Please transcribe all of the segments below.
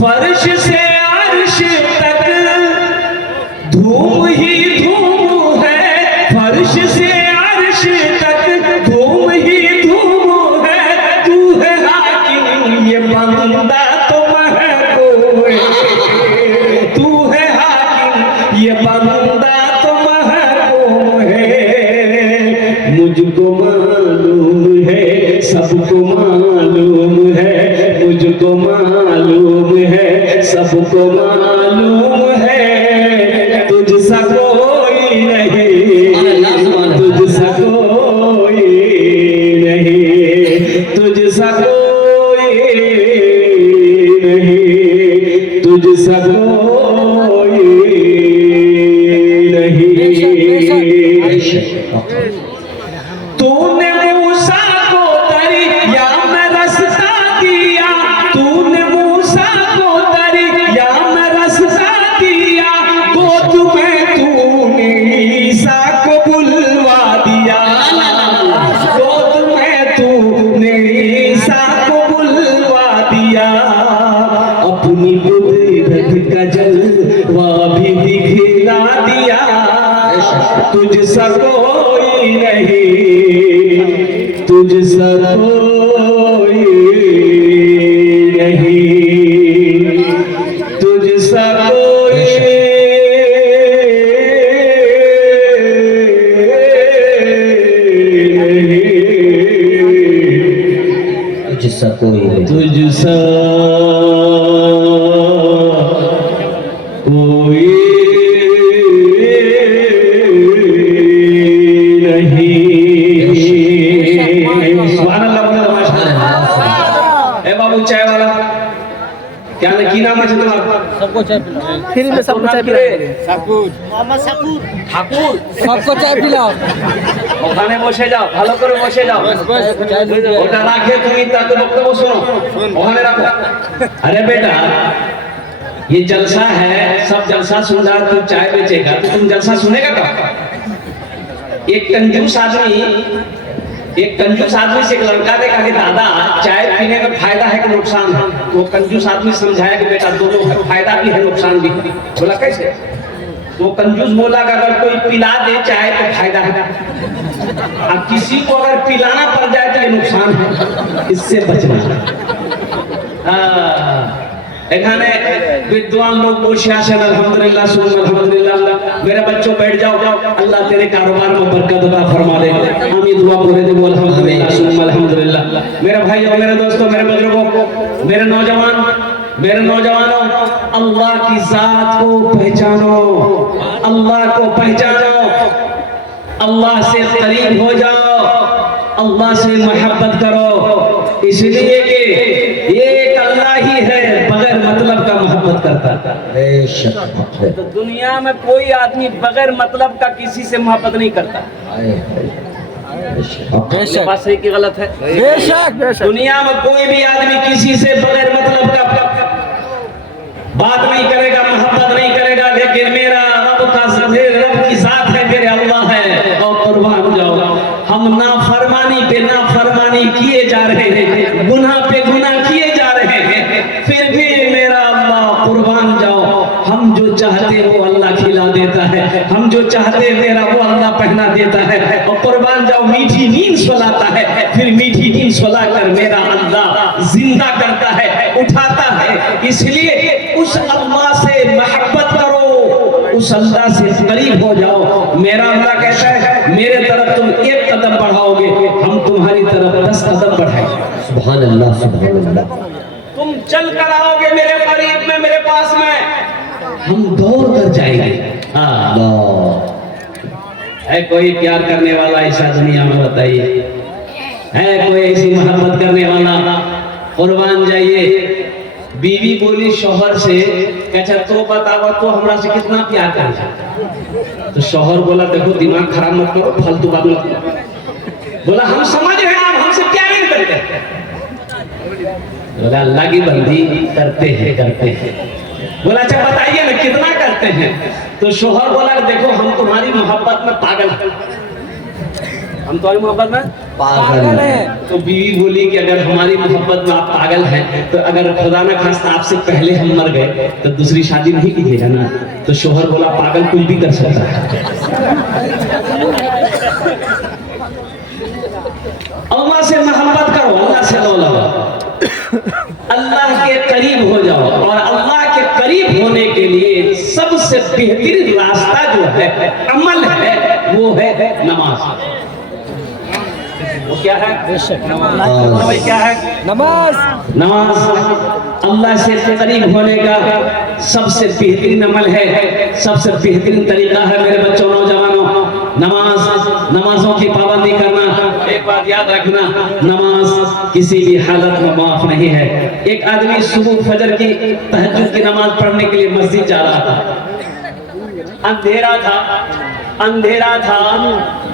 फर्श से अर्श तक धूम ही धूम है, फर्श से अर्श तक धूम ही धूम है। तू है हाकिम ये बंदा तो महकूम है, तू है हाकिम ये बंदा तो महकूम है। मुझको मालूम है सबको मालूम है, मुझको मालूम है सबको मालूम है। तुझसा कोई नहीं, तुझसा कोई नहीं, तुझसा कोई नहीं, तुझसा कोई नहीं। तूने मूसा को दरिया में रास्ता दिया, तूने मूसा को दरिया में रास्ता दिया। गोद में तूने ईसा को बुलवा दिया, गोद में तूने ईसा को बुलवा दिया। अपनी कुदरत का जलवा भी दिखला दिया। तुझसा कोई नहीं, तुझसा कोई नहीं, तुझसा कोई नहीं, तुझसा कोई नहीं, तुझसा कोई चाय वाला क्या की नाम है तुम्हारा? सबको चाय पिलाओ, फ्री में सबको चाय पिलाओ। ठाकुर मोहम्मद ठाकुर सबको चाय पिलाओ। ওখানে বসে যাও, ভালো করে বসে যাও। ওটা রাখে তুমি তাকে বক্তব্য শোনো, ওখানে রাখো। अरे बेटा ये जलसा है, सब जलसा सुन रहा, तू चाय बेचेगा तो तुम जलसा सुनेगा कब? एक कंजूस आदमी से एक लड़का ने कहा कि दादा चाय पीने का फायदा है कि नुकसान है? वो कंजूस आदमी समझाया कि बेटा दोनों है, फायदा भी है नुकसान भी। बोला कैसे? तो कंजूस बोला कि अगर कोई पिला दे चाय तो फायदा है, अब किसी को अगर पिलाना पड़ जाए तो ये नुकसान है, इससे बचना। এখানে विद्वान लोग বসে আছেন, अल्हम्दुलिल्लाह सुन अल्हम्दुलिल्लाह। मेरे बच्चों बैठ जाओ, अल्लाह तेरे कारोबार में बरकत अता फरमा दे। आमीन दुआ करे दे, अल्हम्दुलिल्लाह सुन अल्हम्दुलिल्लाह। मेरे भाइयों, मेरे दोस्तों, मेरे बुजुर्गों, मेरे नौजवानों, अल्लाह की जात को पहचानो, अल्लाह को पहचानो, अल्लाह से करीब हो जाओ, अल्लाह से मोहब्बत करो। इसलिए कि एक अल्लाह ही है बगैर मतलब का मोहब्बत करता है। तो दुनिया में कोई आदमी बगैर मतलब का किसी से मोहब्बत नहीं करता। बात सही की गलत है? बेशक बेशक। दुनिया में कोई भी आदमी किसी से बगैर मतलब का बात नहीं करेगा, मोहब्बत नहीं करेगा। लेकिन मेरा रब का रब की जात है, मेरे अल्लाह है, और कुर्बान जाओ। हम नाफरमानी पे नाफरमानी किए जा रहे हैं, गुनाह पे गुनाह किए जा रहे हैं, फिर भी मेरा अल्लाह कुर्बान जाओ। हम जो चाहते वो अल्लाह खिला देता है, हम जो चाहते मेरा वो अल्लाह पहना देता है। और कुर्बान जाओ, मीठी नींद सुलाता है, फिर मीठी नींद सुला कर मेरा अल्लाह जिंदा करता है, उठाता है। इसलिए उस अल्लाह से मोहब्बत करो, उस अल्लाह से करीब हो जाओ। मेरा अल्लाह कहता है मेरे तरफ तुम एक कदम बढ़ाओगे, हम तुम्हारी तरफ 10 कदम बढ़ाएंगे। सुभान अल्लाह, सुभान अल्लाह। तुम चल कर आओगे मेरे करीब में, मेरे पास में, हम दौड़ कर जाएंगे। है कोई प्यार करने वाला ऐसा दुनिया में? बताइए, है कोई ऐसी मोहब्बत करने वाला? कुर्बान जाइए। बीवी बोली शौहर से, अच्छा तो बताओ तो हमरा से कितना प्यार कर। तो शौहर बोला देखो दिमाग खराब मत करो, फालतू बात मत करो। बोला हम समझ रहे हैं आप हमसे प्यार नहीं करते। बोला अल्लाह की बंदी करते हैं। बोला अच्छा बताइए ना कितना करते हैं? तो शौहर बोला देखो हम तुम्हारी मोहब्बत में पागल हैं। हम तुम्हारी मोहब्बत में पागल है। तो बीवी बोली कि अगर हमारी मोहब्बत में आप पागल हैं तो अगर खुदा ना खास्ता आपसे पहले हम मर गए तो दूसरी शादी नहीं कीजिएगा ना। तो शोहर बोला पागल कुछ भी कर सकता है। अल्लाह से मोहब्बत करो, अल्लाह से लो लगाओ, अल्लाह के करीब हो जाओ। और अल्लाह के करीब होने के लिए सबसे बेहतरीन रास्ता जो है, अमल है, वो है नमाज। वो क्या है? भाई क्या है? नमाज। नमाज अल्लाह से करीब होने का सबसे बेहतरीन अमल है, सबसे बेहतरीन तरीका है। मेरे बच्चों, नौजवानों, नमाजों की पाबंदी करना। एक बात याद रखना, नमाज किसी भी हालत में माफ नहीं है। एक आदमी सुबह फजर की तहज्जुद की नमाज पढ़ने के लिए मस्जिद जा रहा था। अंधेरा था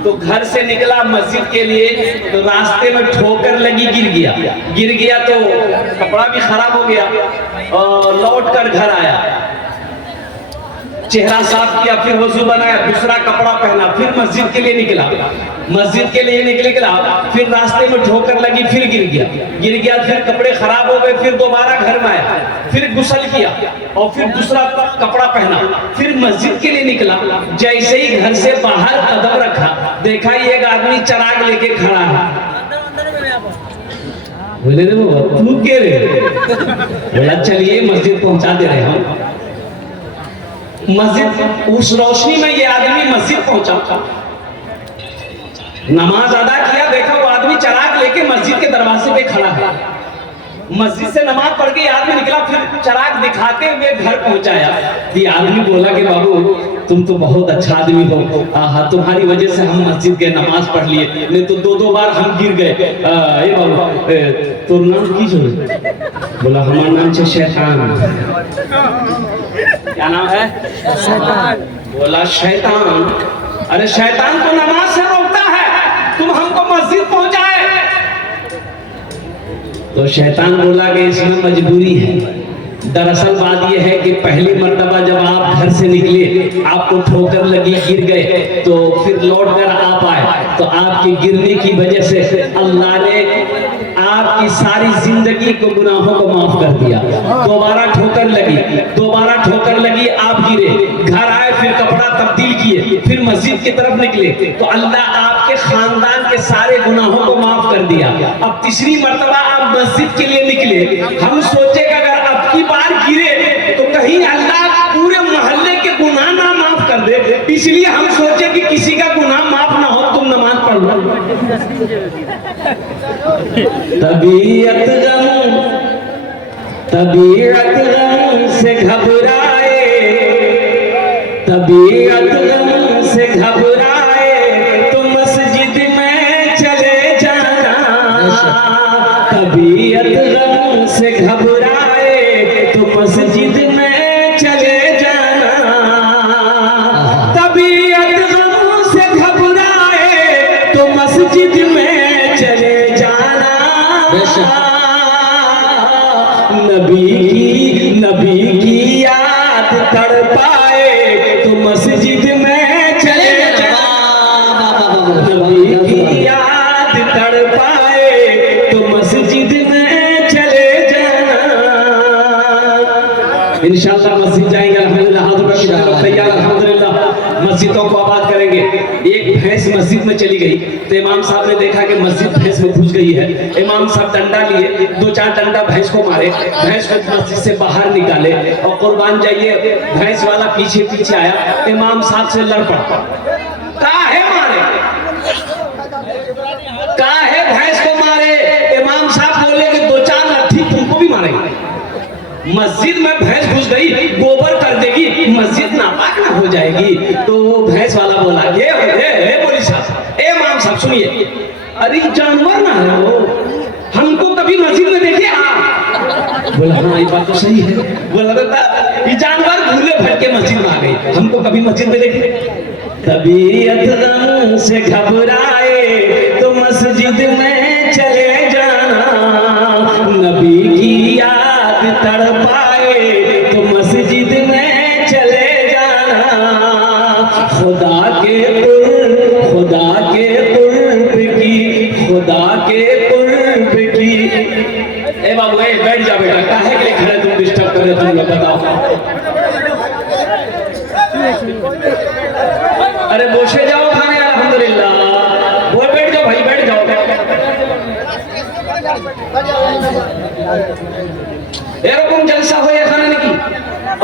तो घर से निकला मस्जिद के लिए, तो रास्ते में ठोकर लगी, गिर गया तो कपड़ा भी खराब हो गया और लौट कर घर आया, चेहरा साफ किया, फिर वजू बनाया, दूसरा कपड़ा पहना, फिर मस्जिद के लिए निकला, फिर रास्ते में ठोकर लगी, फिर गिर गया, फिर कपड़े खराब हो गए, फिर दोबारा घर में आया, फिर गुस्ल किया और फिर दूसरा कपड़ा पहना, फिर मस्जिद के लिए निकला। जैसे ही घर से बाहर कदम रखा, देखा एक आदमी चराग लेके खड़ा है। बोले रे बाबा तू के रे? बोला चलिए मस्जिद पहुंचा दे रहे हम। मस्जिद, उस रोशनी में ये आदमी मस्जिद पहुंचा, नमाज अदा किया, देखा वो आदमी चराग लेके मस्जिद के दरवाजे पे खड़ा है। मस्जिद से नमाज पढ़ के आदमी निकला, फिर चराग दिखाते हुए घर पहुंचाया। ये आदमी बोला कि बाबू तुम तो बहुत अच्छा आदमी हो, तुम्हारी वजह से हम मस्जिद के नमाज पढ़ लिए, नहीं तो दो बार हम गिर गए। तो नाम की जो? बोला हमारा नाम है शैतान। क्या नाम है? शैतान। बोला शैतान? अरे शैतान तो नमाज से रोकता है, तुम हमको मस्जिद पहुंचाए। तो शैतान बोला कि इसमें मजबूरी है। दरअसल बात यह है कि पहली मर्तबा जब आप घर से निकले, आपको ठोकर लगी, गिर गए, तो फिर लौट कर आप आए, तो आपके गिरने की वजह से अल्लाह ने आपकी सारी जिंदगी को, गुनाहों को माफ कर दिया। दोबारा ठोकर लगी, आप गिरे, घर आए, फिर कपड़ा तब्दील किए, फिर मस्जिद की तरफ निकले, तो अल्लाह आपके खानदान के सारे गुनाहों को माफ कर दिया। अब तीसरी मर्तबा आप मस्जिद के लिए निकले, हम सोचे कि अगर अब की बार गिरे तो कहीं अल्लाह पूरे मोहल्ले के गुनाह ना माफ कर दे, इसलिए हम सोचे कि किसी का गुनाह माफ ना हो, तुम नमाज पढ़ लो। तबीयत गम से घबराए, तो मस्जिद में चले जाना। तबीयत गम से घबराए तो मस्जिद में चले जाना। तबीयत गम से घबराए तो मस्जिद में चले जाना। नबी की याद तड़पाए तो मस्जिद में चले जाना। नबी की याद तड़पाए तो मस्जिद में चले जाना। इंशाअल्लाह मस्जिद जाएंगे, अल्हम्दुलिल्लाह, हाथ उठा के तैयार, अल्हम्दुलिल्लाह मस्जिदों को आबाद करेंगे। एक भैंस मस्जिद में चली गई तो इमाम साहब ने देखा कि मस्जिद भैंस में घुस गई है। इमाम साहब डंडा लिए, 2-4 डंडा भैंस को मारे, भैंस को मस्जिद से बाहर निकाले और कुर्बान जाइए भैंस वाला पीछे आया, इमाम साहब से लड़ पड़ा। काहे मारे? काहे भैंस को मारे? इमाम साहब बोले कि 2-4 लाठी तुमको भी मारेंगे। मस्जिद में भैंस घुस गई, गोबर कर देगी, मस्जिद नापाक ना हो जाएगी। तो भैंस वाला बोला ये बोली साहब, इमाम साहब सुनिए, अरे जानवर ना है वो, हमको कभी मस्जिद में देखे आप? बोला हाँ ये बात तो सही है। बोला ये जानवर भूले भटके मस्जिद में आ गई, हमको कभी मस्जिद में देखे? तबीयत गम से घबराए तो मस्जिद में चले जाना। नबी की याद तड़पाए तो मस्जिद में चले जाना। खुदा के पुर रहे तुम लोग बताओ? अरे बोशे जाओ खाने, अल्हम्दुलिल्लाह। वो बैठ जाओ भाई, बैठ जाओ। एरकम जलसा हो या खाना नहीं की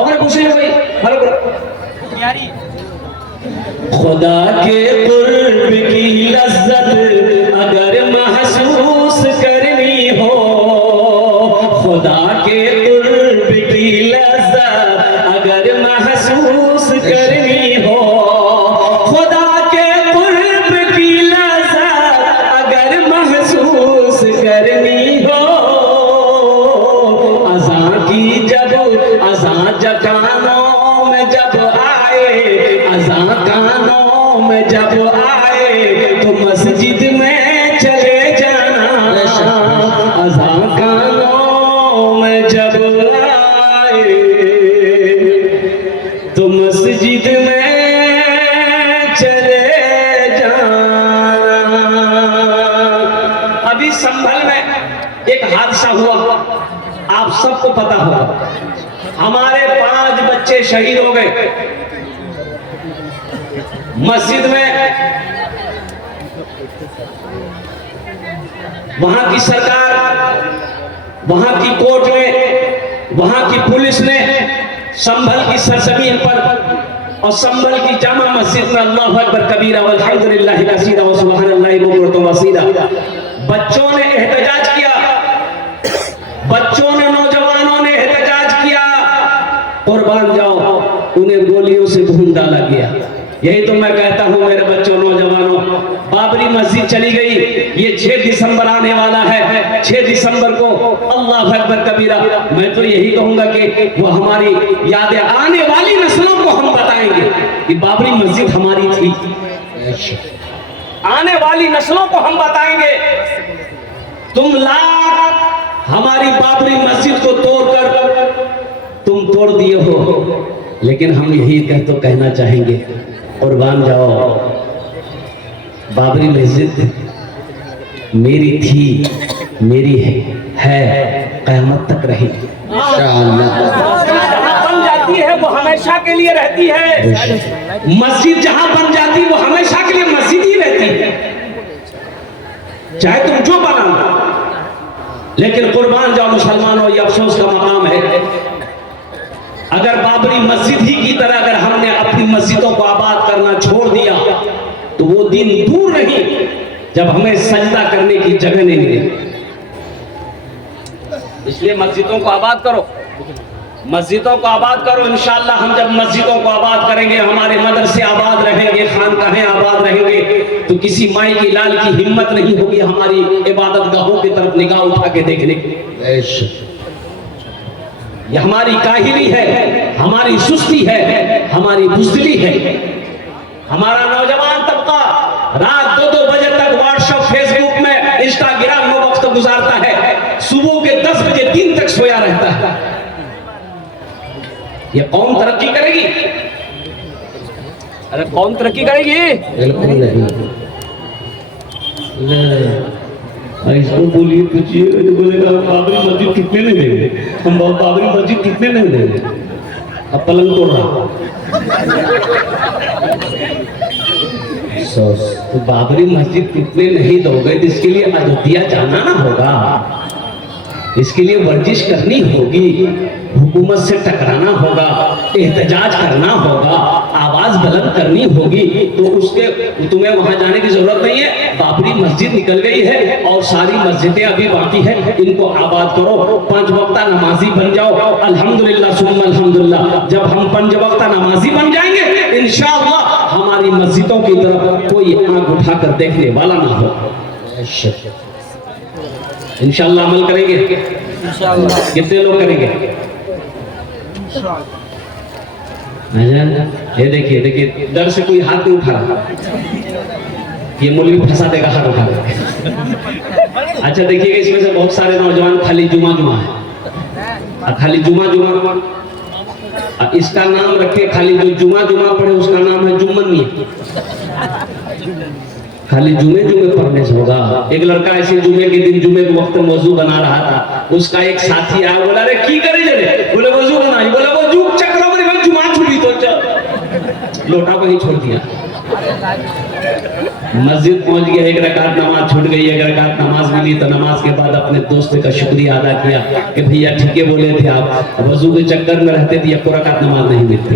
और पूछे भाई हेलो यारी खुदा के कुर्ब की लज्जत अगर महसूस करनी हो, खुदा के कुर्ब की लज्जत अगर महसूस करनी हो, खुदा के कुर्ब की लज्जत अगर महसूस करनी हो, अज़ां की जब अज़ां जकानों में जब आए, अज़ां कानों में जब आए तो मस्जिद में चले जाना, अज़ां कानों में जब आए तो मस्जिद में चले जाना। अभी संभल में एक हादसा हुआ, आप सबको पता होगा। हमारे 5 बच्चे शहीद हो गए मस्जिद में। वहां की सरकार, वहां की कोर्ट ने, वहां की पुलिस ने संभल की सरजमीन पर और संभल की जामा मस्जिद में अल्लाहु अकबर कबीरा वल्हम्दुलिल्लाहि कसीरा व सुब्हानल्लाहि बुकरतन वसीला बच्चों ने एहतजाज किया, बच्चों ने, नौजवानों ने एहतजाज किया। कुर्बान जाओ, उन्हें गोलियों से भून डाला गया। यही तो मैं कहता हूं मेरे बच्चों, नौजवानों, बाबरी मस्जिद चली गई। ये 6 दिसंबर आने वाला है, 6 दिसंबर को अल्लाह अकबर कबीरा। मैं तो यही कहूंगा कि वो हमारी यादें आने वाली नस्लों को हम बताएंगे कि बाबरी मस्जिद हमारी थी। आने वाली नस्लों को हम बताएंगे तुम लाख हमारी बाबरी मस्जिद को तोड़कर तुम तोड़ दिए हो, लेकिन हम यही कहना चाहेंगे, कुर्बान जाओ, बाबरी मस्जिद मेरी थी, मेरी है, क़यामत तक रहेगी इंशाअल्लाह। जहां बन जाती है वो हमेशा के लिए रहती है। मस्जिद जहां बन जाती है वो हमेशा के लिए मस्जिद ही रहती है, चाहे तुम जो बनाओ। लेकिन कुर्बान जाओ मुसलमानों, ये अफसोस का मकाम है, अगर बाबरी मस्जिद ही की तरह अगर हमने अपनी मस्जिदों को आबाद करना छोड़ दिया तो वो दिन दूर नहीं जब हमें सजदा करने की जगह नहीं मिलेगी। इसलिए मस्जिदों को आबाद करो, मस्जिदों को आबाद करो। इंशाअल्लाह हम जब मस्जिदों को आबाद करेंगे, हमारे मदरसे आबाद रहेंगे, खानकाहें आबाद रहेंगे, तो किसी माई की लाल की हिम्मत नहीं होगी हमारी इबादत गाहों की तरफ निगाह उठा के देखने की। ये हमारी काहिली है, हमारी सुस्ती है, हमारी बुज़दिली है। हमारा नौजवान तबका रात 2-2 बजे तक व्हाट्सएप, फेसबुक में, इंस्टाग्राम में वक्त गुजारता है, सुबह के 10 बजे दिन तक सोया रहता है। ये कौम तरक्की करेगी? अरे कौम तरक्की करेगी? बिल्कुल नहीं। इसको बोलिए, पूछिए, तो बोलेगा बाबरी मस्जिद कितने में देंगे, हम बाबरी मस्जिद कितने में देंगे। अब पलंग तोड़ रहा तो बाबरी मस्जिद कितने नहीं दोगे तो इसके लिए अयोध्या जाना ना होगा, इसके लिए वर्जिश करनी होगी, हुकूमत से टकराना होगा, एहतजाज करना होगा, आवाज बुलंद करनी होगी। तो उसके तुम्हें वहां जाने की जरूरत नहीं है। बाबरी मस्जिद निकल गई है और सारी मस्जिदें अभी बाकी है, इनको आबाद करो, 5 वक्ता नमाजी बन जाओ। अल्हम्दुलिल्लाह सुम्मा अल्हम्दुलिल्लाह, जब हम 5 वक्ता नमाजी बन जाएंगे इंशाअल्लाह हमारी मस्जिदों की तरफ कोई आंख उठाकर देखने वाला ना हो। इंशाअल्लाह अमल करेंगे, इंशाअल्लाह। कितने लोग करेंगे? ये देखिए देखिए, डर से कोई हाथ नहीं उठा रहा, ये मौलवी फंसा देगा हाथ उठा कर। अच्छा देखिएगा, इसमें से बहुत सारे नौजवान खाली जुमा है, खाली जुमा इसका नाम रखे, खाली जो जुमा पढ़े उसका नाम है जुम्मन मियां। खाली जुमे पढ़ने से होगा। एक लड़का ऐसे जुमे के दिन, जुमे के वक्त वजू बना रहा था, उसका एक साथी आया, बोला अरे की करे जरे, बोले वजू मस्जिद पहुंच गया, एक रकात नमाज छूट गई, एक रकात नमाज मिली तो नमाज के बाद अपने दोस्त का शुक्रिया अदा किया कि भैया ठीक है बोले थे आप, वजू के चक्कर में रहते थे, एक रकात नमाज नहीं मिलती।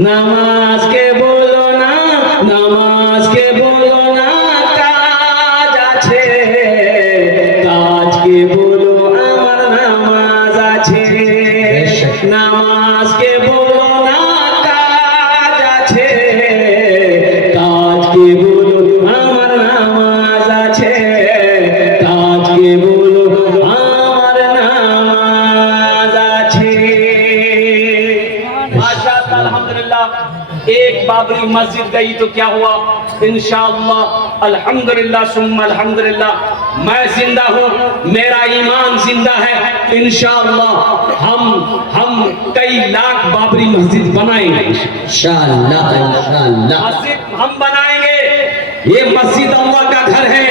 नमाज के बोलो ना, नमाज के बोलो ना, काज आछे, काज के बोलो আমার নামাজ আছে, নামাজ के बोलो ना, काज আছে, काज के बोलो আমার নামাজ আছে, काज के बोलो আমার নামাজ আছে। माशाअल्लाह अल्हम्दुलिल्लाह, एक बाबरी मस्जिद गई तो क्या हुआ, इंशाअल्लाह अल्हम्दुलिल्लाह सुम्मा अल्हम्दुलिल्लाह मैं जिंदा हूँ, मेरा ईमान जिंदा है, इंशाअल्लाह हम कई लाख बाबरी मस्जिद बनाएंगे, इंशाअल्लाह इंशाअल्लाह मस्जिद हम बनाएंगे। ये मस्जिद अल्लाह का घर है,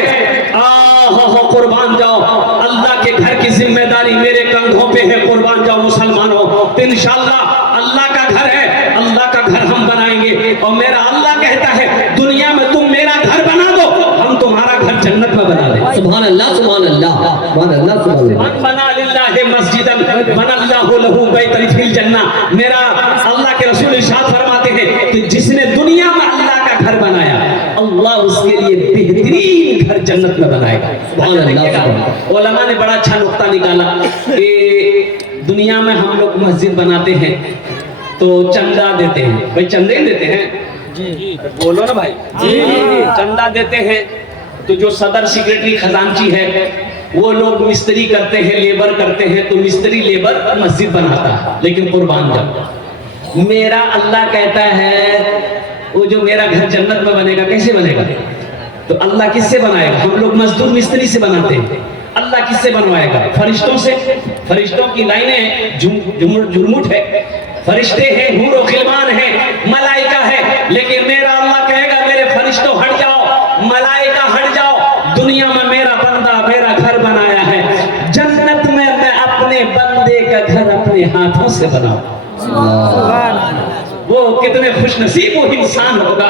कुर्बान जाओ, अल्लाह के घर की जिम्मेदारी मेरे कंधों पे है, कुर्बान जाओ मुसलमानों, इंशाअल्लाह अल्लाह का घर है, अल्लाह का घर हम बनाएंगे। और मेरा अल्लाह कहता है दुनिया में तुम मेरा घर बना दो, हम तुम्हारा घर जन्नत में बना दें। सुभान अल्लाह सुभान अल्लाह सुभान अल्लाह सुभान अल्लाह। मन बना लिल्लाहि मस्जिदन बनल्लाहु लहू बैतन फिल जन्नह। मेरा अल्लाह के रसूल इरशाद फरमाते हैं कि जिसने दुनिया में अल्लाह का घर बनाया, अल्लाह उसके लिए बेहतरीन घर जन्नत में बनाएगा। सुभान अल्लाह। उलमा ने बड़ा अच्छा नुक्ता निकाला कि दुनिया में हम लोग मस्जिद बनाते हैं तो चंदा देते हैं, भाई चंदे ही देते हैं जी, बोलो ना भाई जी, चंदा देते हैं तो जो सदर सेक्रेटरी खजांची है वो लोग मिस्त्री करते हैं, लेबर करते हैं, तो मिस्त्री लेबर मस्जिद बनाता है। लेकिन कुर्बान जाओ, मेरा अल्लाह कहता है वो जो मेरा घर जन्नत में बनेगा, कैसे बनेगा? तो अल्लाह किससे बनाएगा? हम लोग मजदूर मिस्त्री से बनाते हैं, अल्लाह किससे बनवाएगा? फरिश्तों से। फरिश्तों की लाइनें जुर्मुट है, फरिश्ते हैं, हूर और खिलमान है, मलाइका है, लेकिन मेरा अल्लाह कहेगा मेरे फरिश्तों हट जाओ, मलाइका हट जाओ, दुनिया में मेरा बंदा मेरा घर बनाया है, जन्नत में मैं अपने बंदे का घर अपने हाथों से बनाऊं। वो कितने खुशनसीब वो इंसान होगा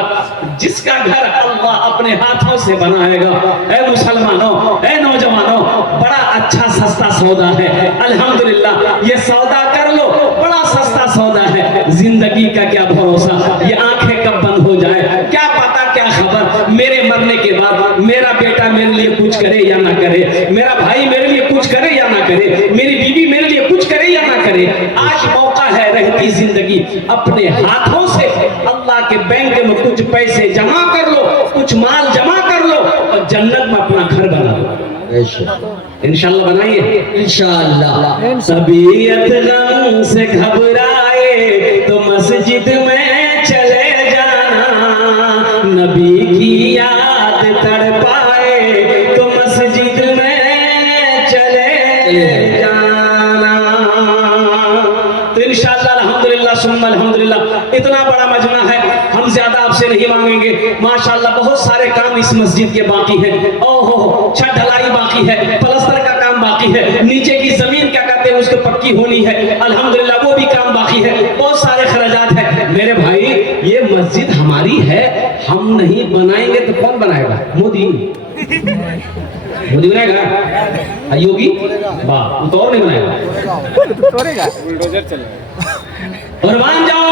जिसका घर अल्लाह अपने हाथों से बनाएगा। ऐ मुसलमानों, ऐ नौजवानों, बड़ा अच्छा सस्ता सौदा है, अल्हम्दुलिल्लाह ये सौदा कर लो, बड़ा सस्ता सौदा है। जिंदगी का क्या भरोसा, ये आंखें कब बंद हो जाए, क्या पता क्या खबर, मेरे मरने के बाद मेरा बेटा मेरे लिए कुछ करे या ना करे, मेरा भाई मेरे लिए कुछ करे या ना करे, मेरी बीवी मेरे लिए कुछ करे या ना करे। आज मौका है, रहती जिंदगी अपने हाथों से अल्लाह के बैंक में कुछ पैसे जमा कर लो, कुछ माल जमा कर लो और जन्नत में अपना घर बना लो। इंशाअल्लाह बनाइए, इंशाअल्लाह। तबीयत गम से घबराए तो मस्जिद में चले जाना, नबी की याद तड़पाए तो मस्जिद में चले जाना। तो इंशाअल्लाह अल्हम्दुलिल्लाह सुम्मा अल्हम्दुलिल्लाह, इतना बड़ा मजमा है, हम ज्यादा आपसे नहीं मांगेंगे। माशाअल्लाह बहुत सारे काम इस मस्जिद के बाकी हैं। ओहो, छत ढलाई बाकी है, प्लास्टर का काम बाकी है, नीचे की जमीन क्या कहते हैं उसको पक्की होनी है, अल्हम्दुलिल्लाह वो भी काम बाकी है, बहुत सारे खर्चात है। मेरे भाई ये मस्जिद हमारी है, हम नहीं बनाएंगे तो कौन बनाएगा? मोदी मोदी बनाएगा, योगी वाह, वो तो और नहीं बनाएगा, और मान जाओ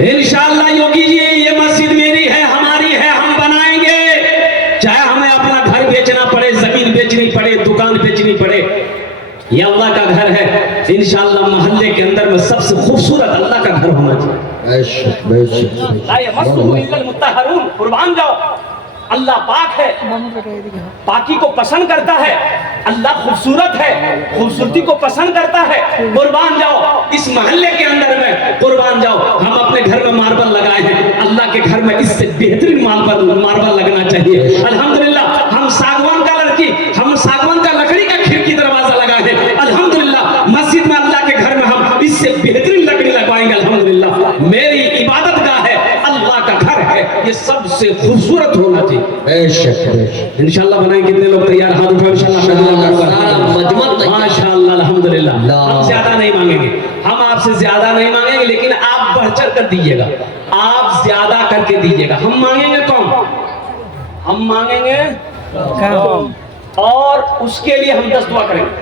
इंशाअल्लाह योगी जी ये मस्जिद मेरी है, हमारी है, हम बनाएंगे, चाहे हमें अपना घर बेचना पड़े, जमीन बेचनी पड़े, दुकान बेचनी पड़े, ये अल्लाह का घर है। इंशाअल्लाह मोहल्ले के अंदर में सबसे खूबसूरत अल्लाह का घर होना चाहिए। कुर्बान जाओ, अल्लाह पाक है, पाकी को पसंद करता है, अल्लाह खूबसूरत है, खूबसूरती को पसंद करता है। कुर्बान जाओ, इस मोहल्ले के अंदर में कुर्बान जाओ, हम अपने घर में मार्बल लगाए हैं, अल्लाह के घर में इससे बेहतरीन मार्बल लगना चाहिए। अल्हम्दुलिल्लाह हम सागवान का लकड़ी का खिड़की दरवाजा लगाए हैं, अल्हम्दुलिल्लाह मस्जिद में अल्लाह के घर में हम इससे बेहतरीन लकड़ी लगवाएंगे। अल्हम्दुलिल्लाह मेरी इबादत गाह है, अल्लाह का घर है, ये सबसे खूबसूरत होना चाहिए। इंशाअल्लाह बनाएंगे। कितने लोग तैयार? हाथ उठाओ इंशाअल्लाह। माशाअल्लाह अल्हम्दुलिल्लाह। हम ज्यादा नहीं मांगेंगे, हम आपसे ज्यादा नहीं मांगेंगे, लेकिन आप बढ़ चढ़ कर दीजिएगा, आप ज्यादा करके दीजिएगा। हम मांगेंगे कम, हम मांगेंगे और उसके लिए हम 10 दुआ करेंगे।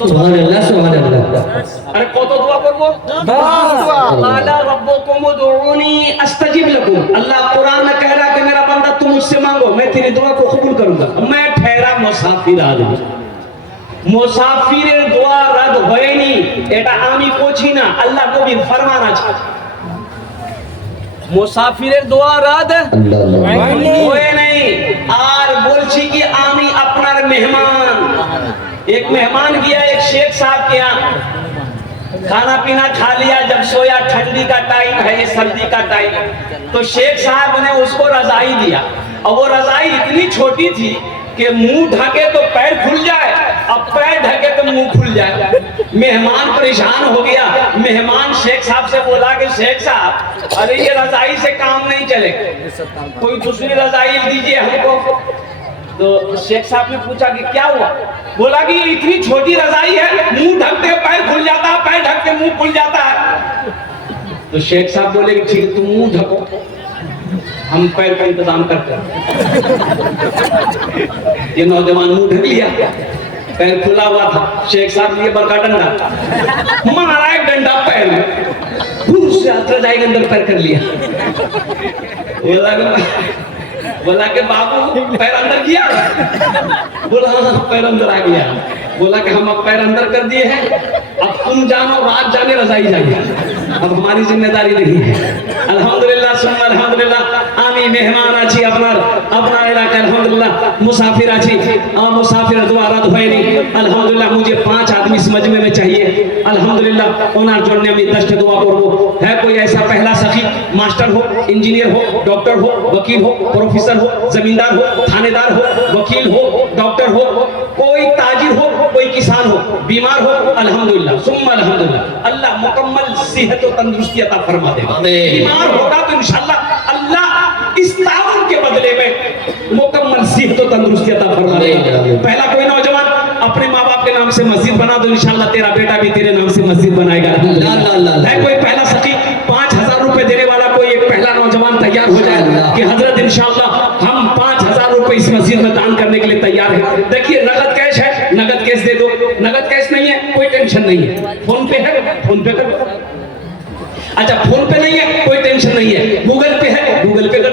सुभान अल्लाह सुभान अल्लाह। अरे कत दुआ करबो? 10 दुआ। काला रब्बुकुम उदऊनी अस्तजिब लकुम। अल्लाह कुरान में कह रहा है कि मेरा बंदा तुम मुझसे मांगो, मैं तेरी दुआ को कबूल करूंगा। मैं ठहरा मुसाफिर आदमी, मुसाफिरेर दुआ रद्द হয়নি এটা আমি করছি না, আল্লাহ কবি ফরমান আছে মুসাফিরের দোয়া রদ হয় নাই। আর বলছি কি আমি আপনার মেহমান। एक मेहमान गया एक शेख साहब के यहाँ, खाना पीना खा लिया, जब सोया ठंडी का टाइम है, ये सर्दी का टाइम, तो शेख साहब ने उसको रजाई दिया और वो रजाई इतनी छोटी थी कि मुंह ढके तो पैर खुल जाए, अब पैर ढके तो मुंह खुल जाए। मेहमान परेशान हो गया। मेहमान शेख साहब से बोला कि शेख साहब अरे ये रजाई से काम नहीं चलेगा, कोई दूसरी रजाई दीजिए हमको। तो शेख साहब ने पूछा कि क्या हुआ? बोला कि ये इतनी छोटी रजाई है, मुंह ढकते पैर खुल जाता है, पैर ढकते मुंह खुल जाता है। तो शेख साहब बोले कि ठीक है तुम मुंह ढको, हम पैर का इंतजाम करते हैं। ये नौजवान मुंह ढक लिया, पैर खुला हुआ था। शेख साहब लिए बड़का डंडा मारा, एक डंडा पैर में रजाई के अंदर पैर कर लिया। बोला कि बाबू पैर अंदर किया? बोला हाँ पैर अंदर आ गया। बोला कि हम अब पैर अंदर कर दिए हैं, अब तुम जानो रात जाने रजाई जाइए, अब हमारी जिम्मेदारी नहीं है। अल्हम्दुलिल्लाह सुम्मा अल्हम्दुलिल्लाह। आमी मेहमान आছি আপনার আপনার এলাকায় अल्हम्दुलिल्लाह मुसाफिर आছি। मुसाफिर দোয়া রাত হয়নি अल्हम्दुलिल्लाह। मुझे 5 आदमी इस मजमे में चाहिए अल्हम्दुलिल्लाह। ওনার জন্য আমি 10টা দোয়া করব। है कोई ऐसा पहला सखी, मास्टर हो, इंजीनियर हो, डॉक्टर हो, वकील हो, प्रोफेसर हो, जमींदार हो, थानेदार हो, वकील हो, डॉक्टर हो, कोई ताजिर हो, कोई किसान हो, बीमार हो अल्हम्दुलिल्लाह सुम्मा अल्हम्दुलिल्लाह। अल्लाह मुकम्मल सेहत और तंदुरुस्ती अता फरमा देगा। बीमार होगा तो इंशाअल्लाह अल्लाह इस ताउन के बदले में मुकम्मल सेहत और तंदुरुस्ती अता फरमा देगा। पहला कोई नौजवान अपने माँ बाप के नाम से मस्जिद बना दो, इंशाअल्लाह तेरा बेटा भी तेरे नाम से मस्जिद बनाएगा। है कोई पहला सखी 5000 रुपए देने वाला कोई एक पहला नौजवान तैयार हो जाए कि हजरत इंशाअल्लाह हम 5000 रुपए इस मस्जिद में दान करने के लिए तैयार है। देखिए नगद कैश है, नगद कैश दे दो। नगद कैश नहीं है कोई टेंशन नहीं है, फोन पे है फोन पे कर। अच्छा फोन पे नहीं है कोई टेंशन नहीं है, गूगल पे है गूगल पे कर।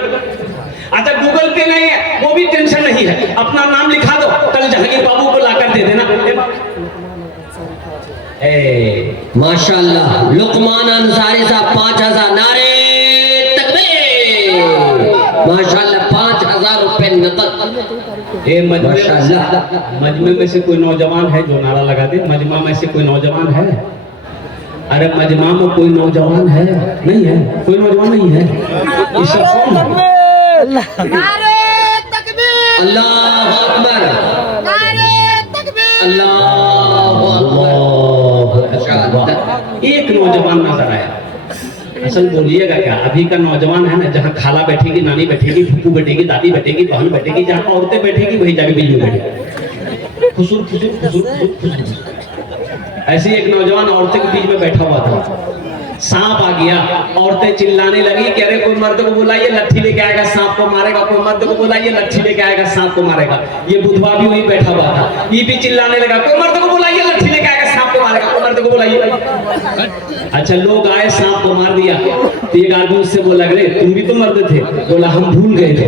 अच्छा गूगल पे नहीं है वो भी टेंशन नहीं है, अपना नाम लिखा दो, कल जहांगीर बाबू को लाकर दे देना। माशाअल्लाह। लुकमान अंसारी साहब 5000 नारे तकबीर। माशाअल्लाह 5000 रुपए नकद। मजमे में से कोई नौजवान है जो नारा लगा दे? मजमा में से कोई नौजवान है? अरे मजमा में कोई नौजवान है? नहीं है, कोई नौजवान नहीं है। इस सब कौन है? नारे तकबीर, अल्लाहु अकबर, नारे तकबीर, अल्लाहु अकबर। एक नौजवान नजर आया। असल बोलिएगा क्या, अभी का नौजवान है ना, जहाँ खाला बैठेगी, नानी बैठेगी, फूफू बैठेगी, दादी बैठेगी, बहन बैठेगी, जहाँ औरतें बैठेगी वही जाके बिल्ली बैठेगी। खुसूर खुसूर खुसूर खुसूर। ऐसे एक नौजवान औरतें के बीच में बैठा हुआ था, सांप आ गया। औरतें चिल्लाने लगी कि अरे कोई मर्द को बुलाइए लट्ठी लेके आएगा सांप को मारेगा, कोई मर्द को बुलाइए लट्ठी लेके आएगा सांप को मारेगा। ये बुधवा भी वहीं बैठा हुआ था, ये भी चिल्लाने लगा कोई मर्द को बुलाइए लट्ठी लेके आएगा सांप को मारेगा, कोई मर्द को बुलाइए। अच्छा लोग आए, सांप को मार दिया। तो एक आदमी उससे बोला अरे तुम भी तो मर्द थे? बोला हम भूल गए थे।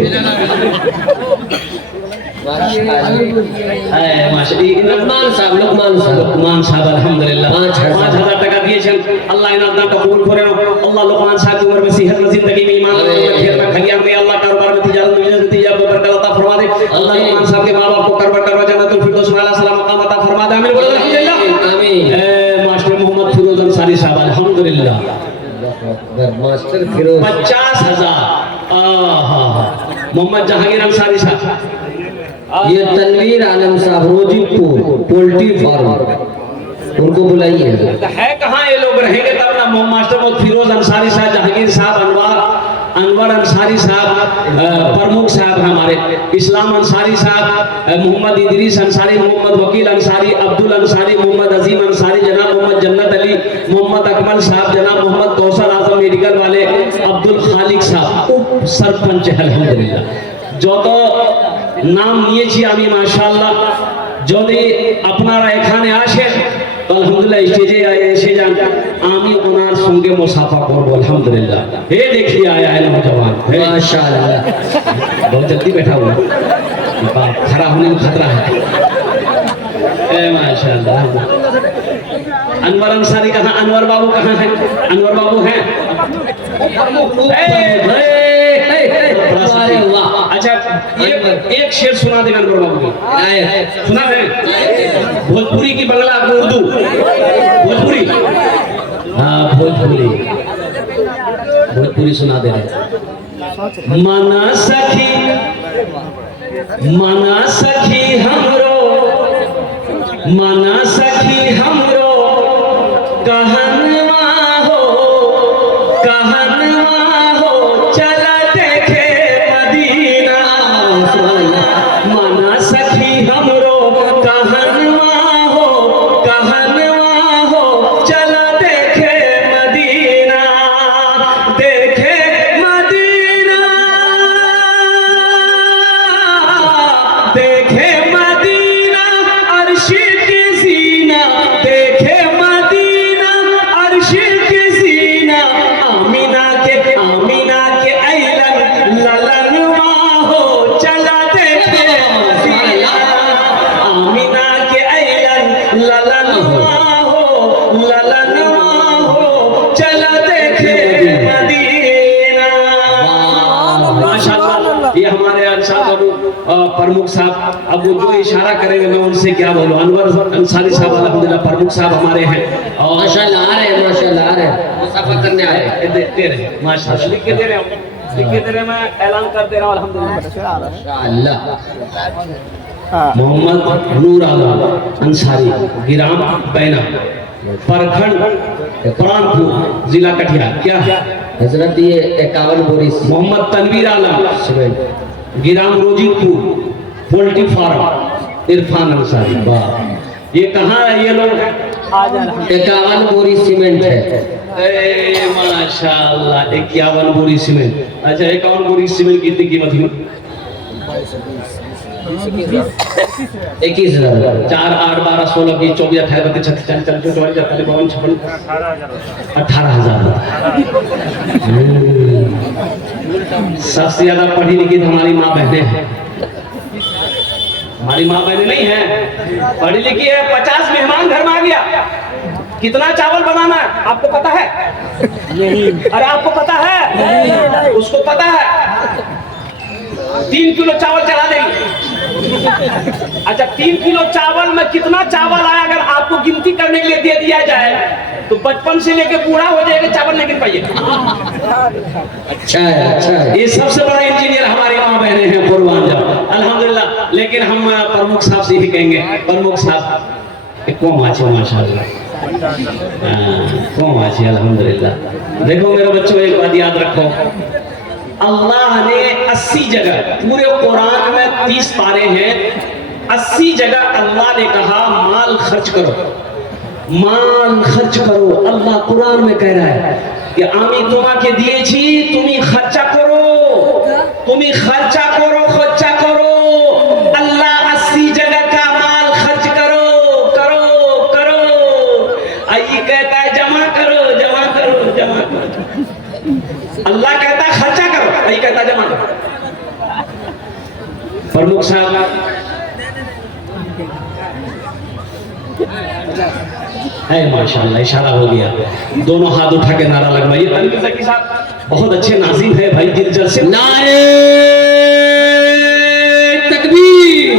लुकमान साहब अल्हम्दुलिल्लाह 5000 টাকা দিয়েছেন। আল্লাহ ইনার দানটা কবুল করে নাও। আল্লাহ লুকমান साहब की उम्र में सेहत में जिंदगी में ईमान में खैर में खलियान में अल्लाह कारोबार में तिजारत में नतीजा में बरकत अता फरमा दे। अल्लाह लुकमान साहब के मां-बाप को करबर करवा जन्नतुल फिरदौस में आला सलाम मकाम अता फरमा दे। आमीन बोलो अल्हम्दुलिल्लाह आमीन। मास्टर मोहम्मद फिरोज अंसारी साहब अल्हम्दुलिल्लाह मास्टर फिरोज 50000। मोहम्मद जहांगीर अंसारी साहब। ये तनवीर आलम साहब रोजीपुर पोल्ट्री फार्म, उनको बुलाइए। है कहाँ ये लोग रहेंगे तब ना। मास्टर मोहम्मद फिरोज अंसारी साहब, जहांगीर साहब, अनवर अंसारी साहब, प्रमुख साहब हमारे, इस्लाम अंसारी साहब, मोहम्मद इदरीस अंसारी, मोहम्मद वकील अंसारी, अब्दुल अंसारी, मोहम्मद अजीम अंसारी, जनाब मोहम्मद जन्नत अली, मोहम्मद अकमल साहब, जनाब मोहम्मद कौसर आजम मेडिकल वाले, सरपंच আলহামদুলিল্লাহ যত নাম নিয়েছি আমি মাশাআল্লাহ যদি আপনারা এখানে আসেন তো আলহামদুলিল্লাহ স্টেজে এসে যান আমি ওনার সঙ্গে মুসাফা করব আলহামদুলিল্লাহ हे देखिए आया है नौजवान माशाल्लाह बहुत जल्दी बैठा हुआ बाप खड़ा होने में खतरा है माशाल्लाह अनवर अंसारी कहाँ अनवर बाबू कहाँ है अनवर बाबू हैं अरे वाह अच्छा एक शेर सुना देगा अनवर बाबू को सुना है भोजपुरी की बंगला उर्दू भोजपुरी हाँ भोजपुरी भोजपुरी सुना दे रहे माना सखी हमरो माना सखी हमरो कहनवा हो चला देखे मदीना माना सखी हमरो कहनवा हो चला देखे मदीना देखे मदीना देखे मदीना अर्श की सीना देखे मदीना अर्श की सीना आमीना के ऐलन ललनवा हो चला देखे मदीना आमीना के ऐलन ललनवा हो चला देखे मदीना माशाअल्लाह ये हमारे अंसार प्रमुख साहब अब वो जो इशारा करेंगे मैं उनसे क्या बोलूं अनवर अंसारी साहब अल्हम्दुलिल्लाह प्रमुख साहब हमारे हैं और माशाल्लाह आ रहे मुसाफा करने आ रहे देखते रहे माशाअल्लाह लिख के दे रहे मैं ऐलान कर दे रहा हूं अल्हम्दुलिल्लाह मोहम्मद नूर आलम अंसारी गिराम पैना प्रखंड प्राणपुर जिला कटिहार क्या हजरत ये 51 बोरी मोहम्मद तनवीर आलम सीमेंट गिराम रोजीपुर पोल्ट्री फार्म इरफान अंसारी वाह ये कहाँ है ये लोग 51 बोरी सीमेंट है माशाअल्लाह 51 बोरी सीमेंट अच्छा 51 बोरी सीमेंट कितनी कीमत हुई 21,000 4 8 12 16 20 24 28 32 36 40 44 45 56 18,000 सबसे ज्यादा पढ़ी लिखी तो हमारी माँ बहनें हैं हमारी माँ बहनें नहीं है पढ़ी लिखी है 50 मेहमान घर में आ गया कितना चावल बनाना है आपको पता है अरे आपको पता है उसको पता है 3 किलो चावल चला देंगे अच्छा 3 किलो चावल में कितना चावल आया अगर आपको गिनती करने के लिए दे दिया जाए तो बचपन से लेके बूढ़ा हो जाएगा चावल नहीं गिन पाइए अच्छा है ये सबसे बड़ा इंजीनियर हमारी माँ बहनें हैं कुर्बान जाओ अल्हम्दुलिल्लाह लेकिन हम प्रमुख साहब से ही कहेंगे प्रमुख साहब कौन अच्छे माशाल्लाह कौन अच्छे अल्हम्दुलिल्लाह देखो मेरे बच्चों एक बात याद रखो अल्लाह ने 80 जगह पूरे कुरान में 30 पारे हैं 80 जगह अल्लाह ने कहा माल खर्च करो अल्लाह कुरान में कह रहा है कि आमी तुम्हें दिएছি তুমি খরচা করো अल्लाह 80 जगह का माल खर्च करो आई कहता है जमा करो अल्लाह कहता है खर्चा करो आई कहता है जमा करो प्रमुख साहब है माशाल्लाह इशारा हो गया दोनों हाथ उठा के नारा लगवाइए तनवीर ज़की साहब बहुत अच्छे नाज़िम है भाई दिल जल से नारे तकबीर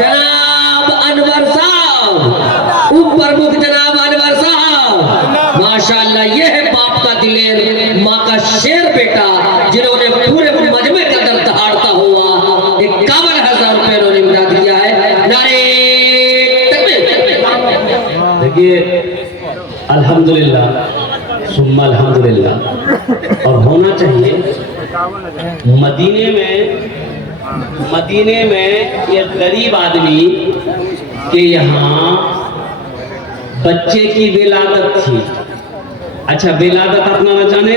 जनाब अनवर साहब उप प्रमुख जनाब अनवर साहब माशाल्लाह ये है बाप का दिलेर माँ का शेर बेटा जिन्होंने पूरे मजमे का दर दहाड़ता हुआ 51,000 रुपए उन्होंने इमदाद किया है नारे देखिए अल्हम्दुलिल्लाह सुम्मा अल्हम्दुलिल्लाह और होना चाहिए मदीने में ये गरीब आदमी के यहाँ बच्चे की विलादत थी अच्छा विलादत अपना न जाने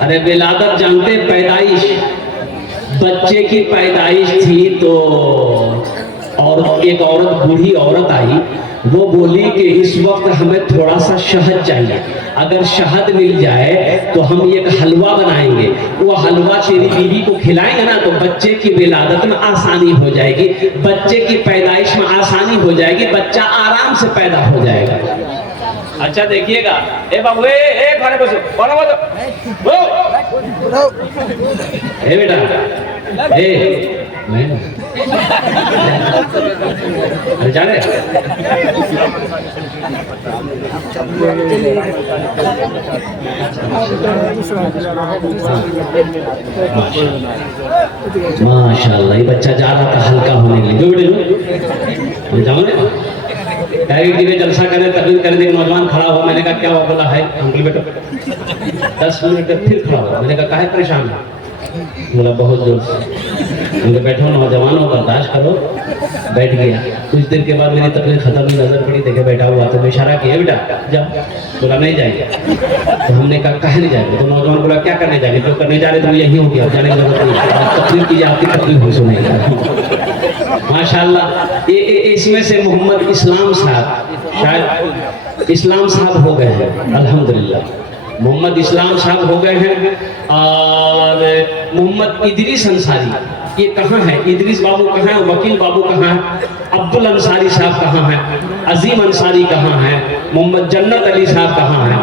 अरे विलादत जानते, पैदाइश, बच्चे की पैदाइश थी तो और एक औरत, बूढ़ी औरत आई, वो बोली कि इस वक्त हमें थोड़ा सा शहद चाहिए, अगर शहद मिल जाए तो हम एक हलवा बनाएंगे, वो हलवा तेरी बीवी को खिलाएंगे ना तो बच्चे की विलादत में आसानी हो जाएगी, बच्चे की पैदाइश में आसानी हो जाएगी, बच्चा आराम से पैदा हो जाएगा। अच्छा देखिएगा, ए बाबू, ए खाने बसो, खाना बसो, ए बेटा, ए मैं जा रहे माशाल्लाह, ये बच्चा जा रहा था हल्का होने के लिए। जो जाओ ना कहेगी जलसा करे, तकलीफ कर दे, नौजवान खड़ा हुआ, मैंने कहा क्या हुआ? बोला है अंकल बेटा 10 मिनट तक फिर खड़ा हुआ, मैंने कहा काहे परेशान है? बोला बहुत जोर से। मैंने बैठो नौजवान हो, बर्दाश्त करो। बैठ गया, कुछ देर के बाद मेरी तकलीफ खत्म हुई, नजर पड़ी, देखे बैठा हुआ, तो इशारा किया बेटा जा, बोला नहीं जाएंगे। तो हमने कहा काहे नहीं जाएंगे? तो नौजवान बोला क्या करने जाएंगे? जो करने जा रहे तो यही हो गया, जाने की जरूरत नहीं, तकलीफ कीजिए, आपकी तकलीफ हो सुनेगा। माशाल्लाह, इसमें से मोहम्मद इस्लाम साहब, शायद इस्लाम साहब हो गए हैं, अल्हम्दुलिल्लाह मोहम्मद इस्लाम साहब हो गए हैं। और मोहम्मद इदरीस अंसारी, ये कहाँ है? इदरीस बाबू कहाँ है? वकील बाबू कहाँ है? अब्दुल अंसारी साहब कहाँ है? अजीम अंसारी कहाँ है? मोहम्मद जन्नत अली साहब कहाँ है?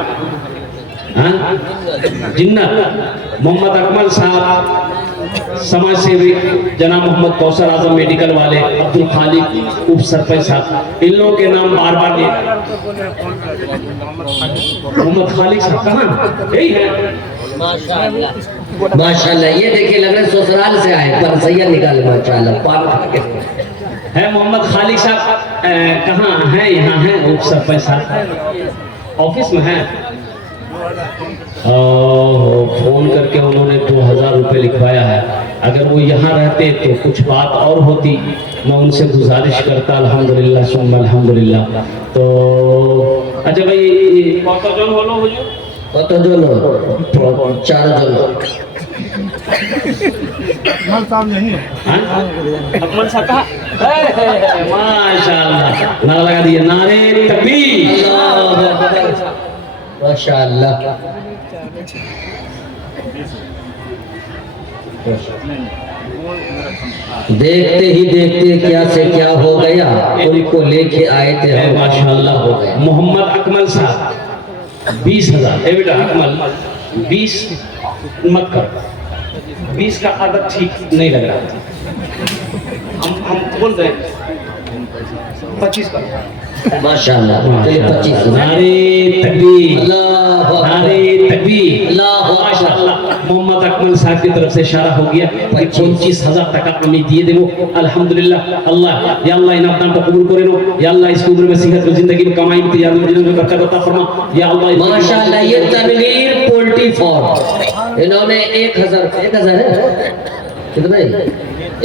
हाँ? जिन्नत मोहम्मद अकमल साहब समाज सेवी, जनाब मोहम्मद कौसर आजम मेडिकल वाले, अब्दुल खालिक उप सरपंच साहब, इन लोगों के नाम बार बार मोहम्मद खालिक साहब कहाँ? यही है माशाल्लाह। ये देखिए लग रहा है ससुराल से आए, पर सैया निकाले माशाल्लाह, पान खा के है। मोहम्मद खालिक साहब कहाँ है? यहाँ है उप सरपंच साहब, ऑफिस में है। फोन करके उन्होंने 2000 रुपये लिखवाया है, अगर वो यहाँ रहते तो कुछ बात और होती। मैं उनसे गुजारिश करता, अल्हम्दुलिल्लाह सुम्मा अल्हम्दुलिल्लाह। तो अच्छा भाई, कतজন হলো হুজুর? কতজন? 4 জন। अकमल साहब कहाँ? माशाल्लाह, नारा लगा दिया, नारे तकबीर, माशाल्लाह। देखते ही देखते क्या से क्या हो गया, उनको लेके आए थे हम, माशाल्लाह हो गया। मोहम्मद अकमल साहब 20,000। ए बेटा अकमल 20 मत कर, 20 का आदत ठीक नहीं लग रहा, हम बोल रहे हैं 25 का। माशाल्लाह, चलिए 25। नारे तकबीर, अल्लाह नारे तकबीर, अल्लाह माशाल्लाह। मोहम्मद अकमल साहब की तरफ से इशारा हो गया, 25,000 টাকা আমি দিয়ে দেব, अल्हम्दुलिल्लाह। अल्लाह या अल्लाह इन अपना कबूल करे लो, या अल्लाह इस उम्र में सेहत और जिंदगी में कमाई में या जिंदगी में बरकत अता फरमा, या अल्लाह। माशाल्लाह, ये तनवीर पोल्ट्री फार्म इन्होंने 1000 है कितना?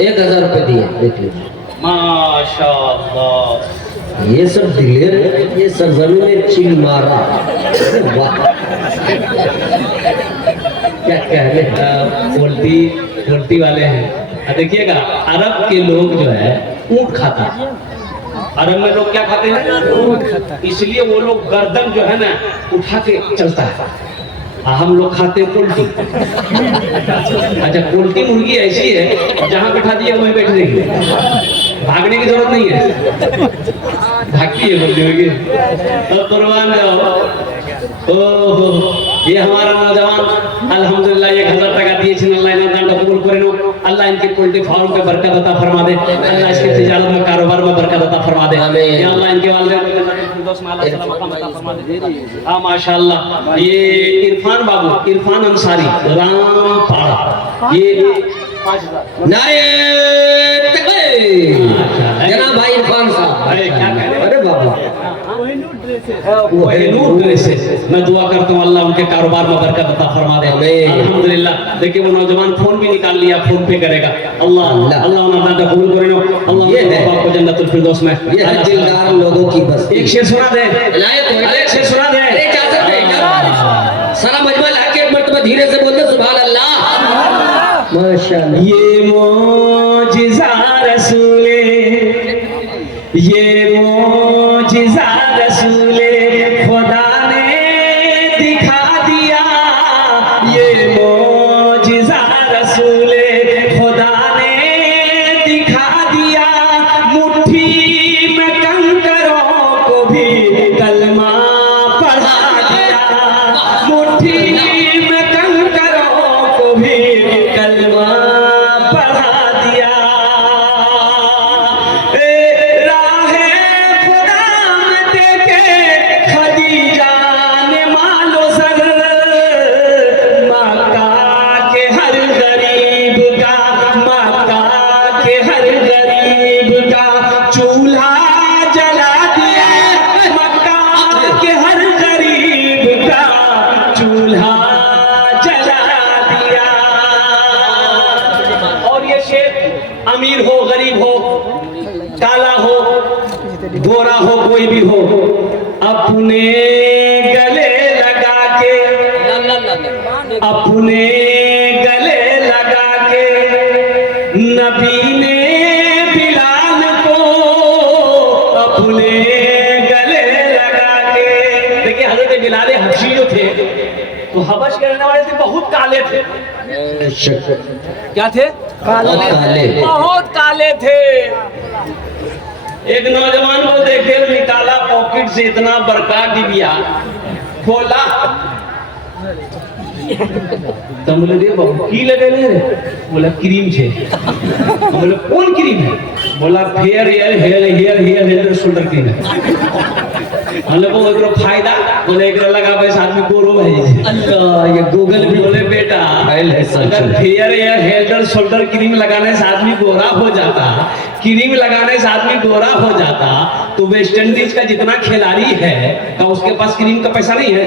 1000 रुपए दिए, देख लीजिए माशाल्लाह। ये सब दिलेर, ये सरजमी में चिल मारा, वाह क्या कहने। पोल्ट्री वाले हैं, देखिएगा अरब के लोग जो है ऊँट खाता है, अरब में लोग क्या खाते हैं? इसलिए वो लोग गर्दन जो है ना उठा के चलता है, हम लोग खाते हैं पोल्ट्री। अच्छा, पोल्ट्री मुर्गी ऐसी है जहाँ बैठा दिया वहीं बैठ देगी, भागने की जरूरत नहीं है, भागती है मुर्गी। तो कुर्बान जाओ। ओहो, ये हमारा नौजवान अल्हम्दुलिल्लाह 1000 টাকা दिए, अल्लाह इनका दान कबूल करे लो, अल्लाह इनके पोल्ट्री फार्म पे बरकत अता फरमा दे, अल्लाह इसके तिजारत में कारोबार में बरकत अता फरमा दे, या अल्लाह इनके वालिदैन को जन्नत फिरदौस में आला सलाम मकाम अता फरमा दे। हां माशाल्लाह। ये इरफान बाबू, इरफान अंसारी, रामपाड़ा, ये 5000। नारे तकबीर, जनाब भाई इरफान साहब। अरे क्या कह रहे हैं? अरे बाबा, कोहिनूर ड्रेसेस, मैं दुआ करता हूँ अल्लाह उनके कारोबार में बरकत अता फरमा दे, अल्हम्दुलिल्लाह। देखिए वो नौजवान फोन भी निकाल लिया, फोन पे करेगा। अल्लाह अल्लाह उन्हें दान कबूल करे लो, अल्लाह उनके बाप को जन्नतुल फिरदौस में। ये है दिलदार लोगों की बस। एक शेर सुना दे, लाए तो एक शेर सुना दे। अरे इजाजत है, सारा मजमा लाके एक मर्तबा धीरे से बोल दे, माशाल्लाह। ये मोजिज़ा रसूले, ये मोजिज़ा रसूले खुदा ने दिखा दिया, ये मोजिज़ा रसूले खुदा ने दिखा दिया, मुट्ठी में कंकरों को भी कलमा पढ़ा दिया, मुट्ठी में कंकरों को भी कलमा पढ़ा दिया। राहे खुदा में देखे खदीजा ने मालो सर, मक्का के हर गरीब का, मक्का के हर गरीब का चूल्हा जला दिया, मक्का के हर गरीब का चूल्हा जला दिया। और ये शेर अमीर हो गरीब हो, काला हो गोरा हो, कोई भी हो, अपने गले लगा के, अपने गले लगा के नबी ने बिलाल को अपने गले लगा के। देखिए हजरत बिलाल हबशी जो थे तो हबश के रहने वाले थे, बहुत काले थे। क्या थे? काले। बहुत काले थे। एक नौजवान को देखे, निकाला पॉकेट से इतना बड़का डिबिया, खोला, तो बोले रे बाबू की लगे रे? बोला क्रीम छे। बोले कौन क्रीम है? बोला फेयर हेयर शोल्डर क्रीम है। बोले वो एकरो फायदा, बोले एकरा लगावे से आदमी गोरो भई छै। अल्लाह, ये गूगल भी बोले बेटा अगर फेयर या हेयर शोल्डर क्रीम लगाने से आदमी गोरा हो जाता, क्रीम लगाने से आदमी गोरा हो जाता, तो वेस्ट इंडीज का जितना खिलाड़ी है क्या उसके पास क्रीम का पैसा नहीं है?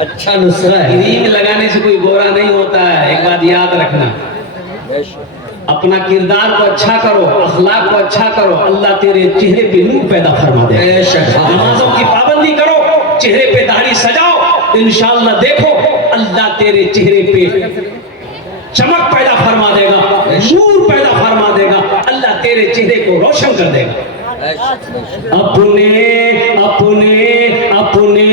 अच्छा नुस्खा है। क्रीम लगाने से कोई गोरा नहीं होता है, एक बात याद रखना। अपना किरदार को अच्छा करो, अखलाक को अच्छा करो, अल्लाह तेरे चेहरे पे नूर पैदा फरमा दे। नमाजों की पाबंदी करो, चेहरे पे दाढ़ी सजाओ, इंशाअल्लाह देखो अल्लाह तेरे चेहरे पे चमक पैदा फरमा देगा, नूर पैदा फरमा देगा, अल्लाह तेरे चेहरे को रोशन कर देगा। अपने अपने अपने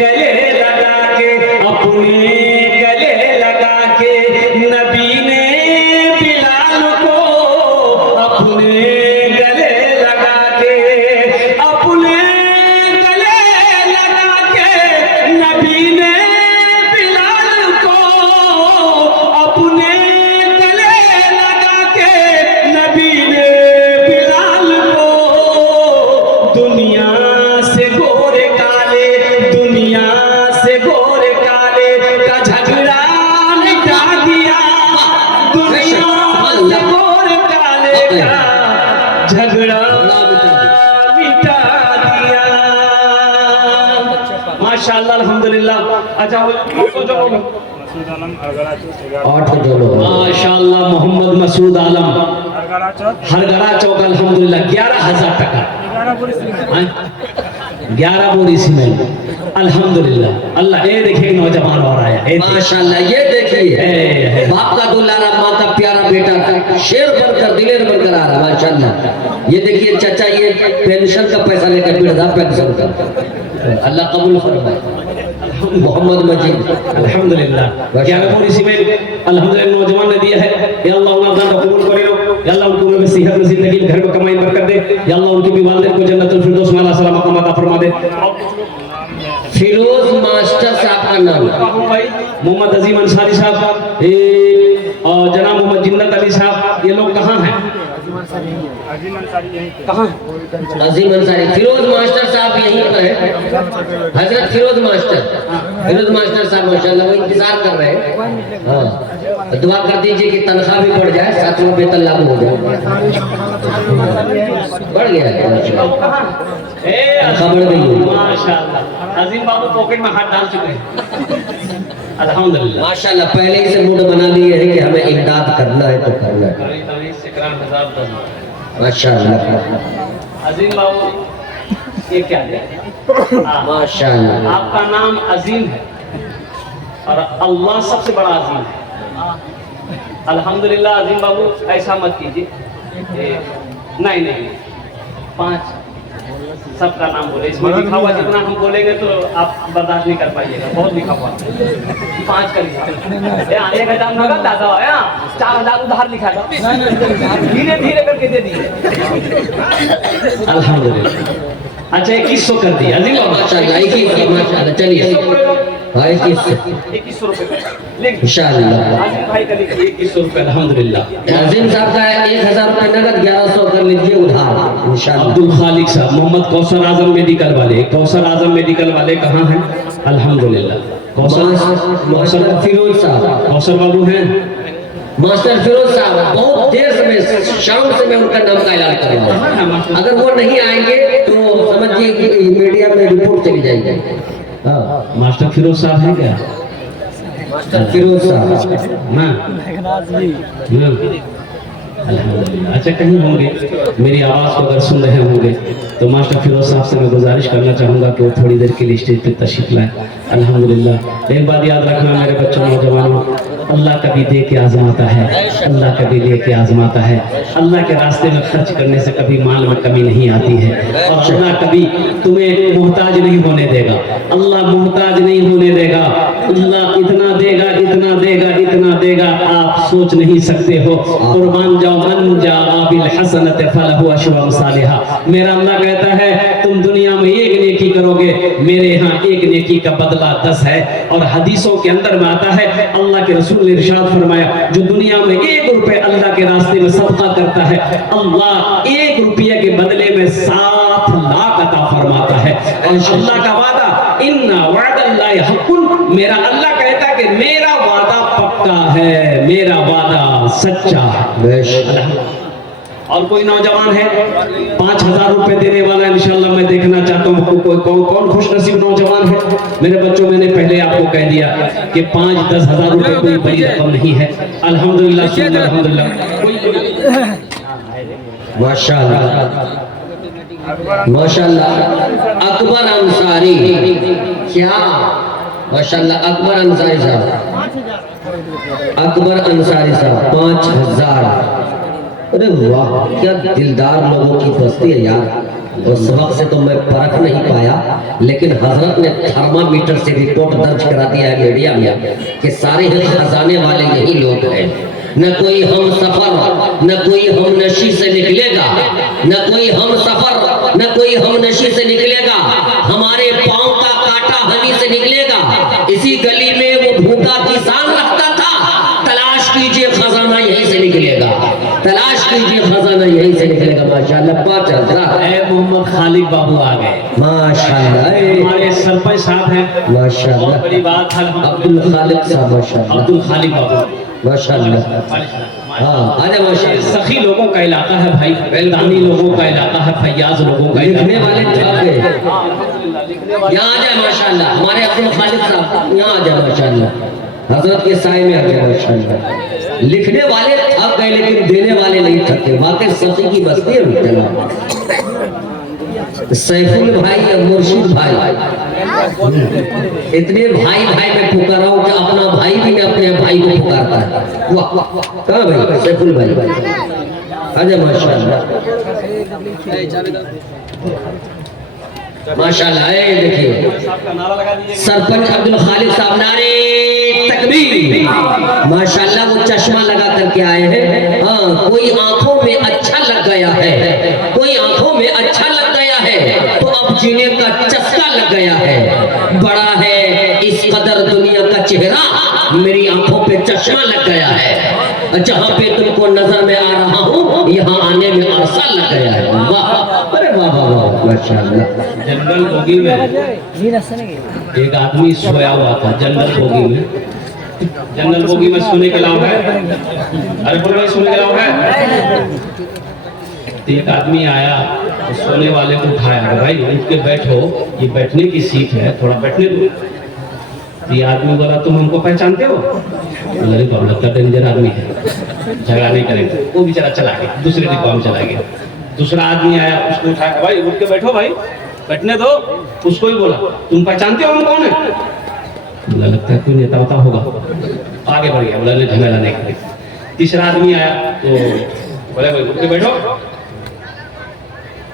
गले लगा के, अपने गले लगा के नबी ने बिलाल को अपने गले लगा के, अपने गले लगा के नबी ने बिलाल को अपने गले लगा के नबी ने बिलाल को दुनिया से गोरे काले, दुनिया से गोरे काले का झगड़ा मिटा दिया, दुनिया से गोरे काले का झगड़ा मिटा दिया। माशाअल्लाह अल्हम्दुलिल्लाह। अच्छा बोलो, आठ जोड़ो। माशाअल्लाह मोहम्मद मसूद आलम हरगरा चौक अल्हम्दुलिल्लाह 11,000 टका, 11 बोरी सीमेंट अल्हम्दुलिल्लाह। अल्लाह ये देखिए नौजवान और आया, ये देखिए। माशाल्लाह, ये देखिए बाप का दुलारा, माँ का प्यारा बेटा, शेर बनकर दिलेर बनकर आ रहा। माशाल्लाह, ये देखिए चाचा, ये पेंशन का पैसा लेकर वृद्धा पेंशन का, अल्लाह कबूल फरमाए। मोहम्मद मजीद अल्हम्दुलिल्लाह 11 बोरी सीमेंट अल्हम्दुलिल्लाह नौजवान ने दिया है। या अल्लाह उन्हें अपना कबूल करे लो, या अल्लाह उनको में सेहत नसीब जिंदगी घर में कमाई बरकत दे, या अल्लाह उनकी भी वालिदैन को जन्नतुल फिरदौस में अल्लाह सलामत अता फरमा दे। फिरोज मास्टर साहब का नाम भाई मोहम्मद अजीम अंसारी साहब, और जनाब मोहम्मद जिन्नत अली साहब, ये लोग कहाँ हैं? कहाँ? अजीम अंसारी, फिरोज मास्टर साहब यहीं पर है। हजरत फिरोज मास्टर साहब माशाल्लाह वो इंतजार कर रहे हैं। हाँ, दुआ कर दीजिए कि तनख्वाह भी बढ़ जाए, साथ में वेतन लागू हो जाए। बढ़ गया है तनख्वाह बढ़ गई है। माशाअल्लाह अजीम बाबू पॉकेट में हाथ डाल चुके हैं अल्हम्दुलिल्लाह। माशाल्लाह, पहले ही से मूड बना लिए है कि हमें इमदाद करना है तो करना है। माशाल्लाह अजीम बाबू ये क्या है? माशाल्लाह, आपका नाम अजीम है, और अल्लाह सबसे बड़ा अजीम है। अल्हम्दुलिल्लाह अजीम बाबू ऐसा मत कीजिए। नहीं नहीं, 5 सबका नाम बोले, इसमें लिखा हुआ जितना हम बोलेंगे तो आप बर्दाश्त नहीं कर पाइएगा, बहुत लिखा हुआ 5 का लिखा। 1000 नगद दादा है, 4000 उधार लिखा था, धीरे धीरे करके दे दिए। अल्हम्दुलिल्लाह। अच्छा 2100 कर दिया अजीम बाबू, माशाल्लाह 2100 माशाल्लाह। चलिए भाई 2100 रुपए इंशाअल्लाह। आजिम भाई का लिखिए 2100 रुपए। अल्हम्दुलिल्लाह। अजीम साहब का 1000 रुपए नगद, 1100 कर लीजिए उधार इंशाअल्लाह। अब्दुल खालिक साहब, मोहम्मद कौसर आजम मेडिकल वाले, कौसर आजम मेडिकल वाले कहाँ हैं? अल्हम्दुलिल्लाह। मास्टर फिरोज साहब, कौसर बाबू हैं। मास्टर फिरोज साहब बहुत देर से मैं शाम से मैं उनका नाम का ऐलान कर रहा हूँ। अगर वो नहीं आएंगे तो समझिए कि मीडिया में रिपोर्ट चली जाएगी। हाँ मास्टर फिरोज साहब हैं क्या? मास्टर फिरोज साहब हाँ अल्हम्दुलिल्लाह। अच्छा कहीं होंगे, मेरी आवाज़ को अगर सुन रहे होंगे तो मास्टर फिरोज साहब से मैं गुजारिश करना चाहूँगा कि वो थोड़ी देर के लिए स्टेज पर तशरीफ लाएं। अल्हम्दुलिल्लाह। एक बात याद रखना मेरे बच्चों नौजवानों, अल्लाह कभी दे के आजमाता है, अल्लाह कभी ले के आजमाता है। अल्लाह के रास्ते में खर्च करने से कभी माल में कमी नहीं आती है, और अल्लाह कभी तुम्हें मोहताज नहीं होने देगा। अल्लाह मोहताज नहीं होने देगा। अल्लाह इतना देगा, इतना देगा, इतना देगा, आप सोच नहीं सकते हो। कुर्बान जाओ मन जाआ बिल हसनत फलहु अशरु अमसालिहा। मेरा अल्लाह कहता है तुम दुनिया में एक नेकी करोगे, मेरे यहाँ एक नेकी का बदला 10 है। और हदीसों के अंदर में आता है, अल्लाह के रसूल ने इरशाद फरमाया, जो दुनिया में 1 रुपए अल्लाह के रास्ते में सदका करता है, अल्लाह 1 रुपये के बदले में 7 लाख अता फरमाता है। और अल्लाह का वादा, इन्ना वअदल्लाहि हक़्क़ुन, मेरा अल्लाह कहता है कि मेरा वादा पक्का है, मेरा वादा सच्चा है। और कोई नौजवान है 5000 रुपए देने वाला, इंशाल्लाह मैं देखना चाहता हूँ कोई कौन खुश नसीब नौजवान है। मेरे बच्चों, मैंने पहले आपको कह दिया कि 5-10 हजार रुपए कोई बड़ी रकम नहीं है। अल्हम्दुलिल्लाह अल्हम्दुलिल्लाह। माशाल्लाह माशाल्लाह। अकबर अंसारी, क्या माशाल्लाह। अकबर अंसारी साहब, अकबर अंसारी साहब 5000। अरे वाह, क्या दिलदार लोगों की बस्ती है यार। उस वक्त से तो मैं परख नहीं पाया, लेकिन हजरत ने थर्मामीटर से रिपोर्ट दर्ज करा दिया है मीडिया में कि सारे खजाने वाले यही लोग हैं। न कोई हम सफर, न कोई हम नशी से निकलेगा, न कोई हम सफर, न कोई हम नशी से निकलेगा। हमारे पांव का कांटा हनी से निकलेगा। इसी गली में वो भूखा किसान रखता था। तलाश कीजिए खजाना यहीं से निकलेगा, तलाश कीजिए खजाना यहीं से निकलेगा। माशाल्लाह 5000। मोहम्मद खालिक बाबू आ गए, माशाल्लाह। हमारे सरपंच साहब हैं, माशाल्लाह। बहुत बड़ी बात है। अब्दुल खालिक साहब, माशाल्लाह अब्दुल खालिक बाबू, माशाल्लाह। हाँ अरे माशाल्लाह। सखी लोगों का इलाका है भाई, बेलदानी लोगों का इलाका है, फैयाज लोगों का लिखने वाले ठग गए। यहाँ यहाँ आ जाए माशाल्लाह। हमारे अब्दुल खालिक साहब यहाँ आ जाए माशाल्लाह, हजरत के साए में आ जाए माशाल्लाह। लिखने वाले थक गए लेकिन देने वाले नहीं थके। वाकई सखी की बस्ती है जनाब। सैफुल भाई या मुर्शिद भाई, इतने भाई भाई में पुकारा हूं कि अपना भाई भी मैं अपने भाई को पुकारता है। वाह, कहाँ भाई सैफुल भाई? आजा माशाल्लाह माशाल्लाह। देखिए सरपंच अब्दुल खालिक साहब, नारे तकबीर। माशाल्लाह वो चश्मा लगा करके आए हैं। हाँ, कोई आंखों में अच्छा लग गया है, कोई आंखों में अच्छा लग गया है तो अब जीने का चस्का लग गया है। बड़ा है इस कदर दुनिया का चेहरा, मेरी आंखों पे चश्मा लग गया है। जहाँ पे तुमको नजर में आ रहा हूँ, यहाँ आने में अरसा लग गया है। वाह, अरे वाह वाह वाह, माशाल्लाह। जनरल बोगी में एक आदमी सोया हुआ था, जनरल बोगी में। जनरल बोगी में सोने के अलावा है, अरे बोलो भाई सोने के अलावा है। तो एक आदमी आया, तो सोने वाले को उठाया, भाई उठ के बैठो, ये बैठने की सीट है, थोड़ा बैठने दो। ये आदमी बोला तुम हमको पहचानते हो? बोला बाबू लगता डेंजर आदमी है, झगड़ा नहीं करेंगे। वो बेचारा चला गया, दूसरे डिब्बा में चला गया। दूसरा आदमी आया, उसको उठाया, भाई उठ के बैठो, भाई बैठने दो। उसको ही बोला तुम पहचानते हो हम कौन है? बोला लगता है कोई नेता होता होगा, आगे बढ़ गया, बोला ले झमेला नहीं करे। तीसरा आदमी आया तो बोले भाई उठ के बैठो,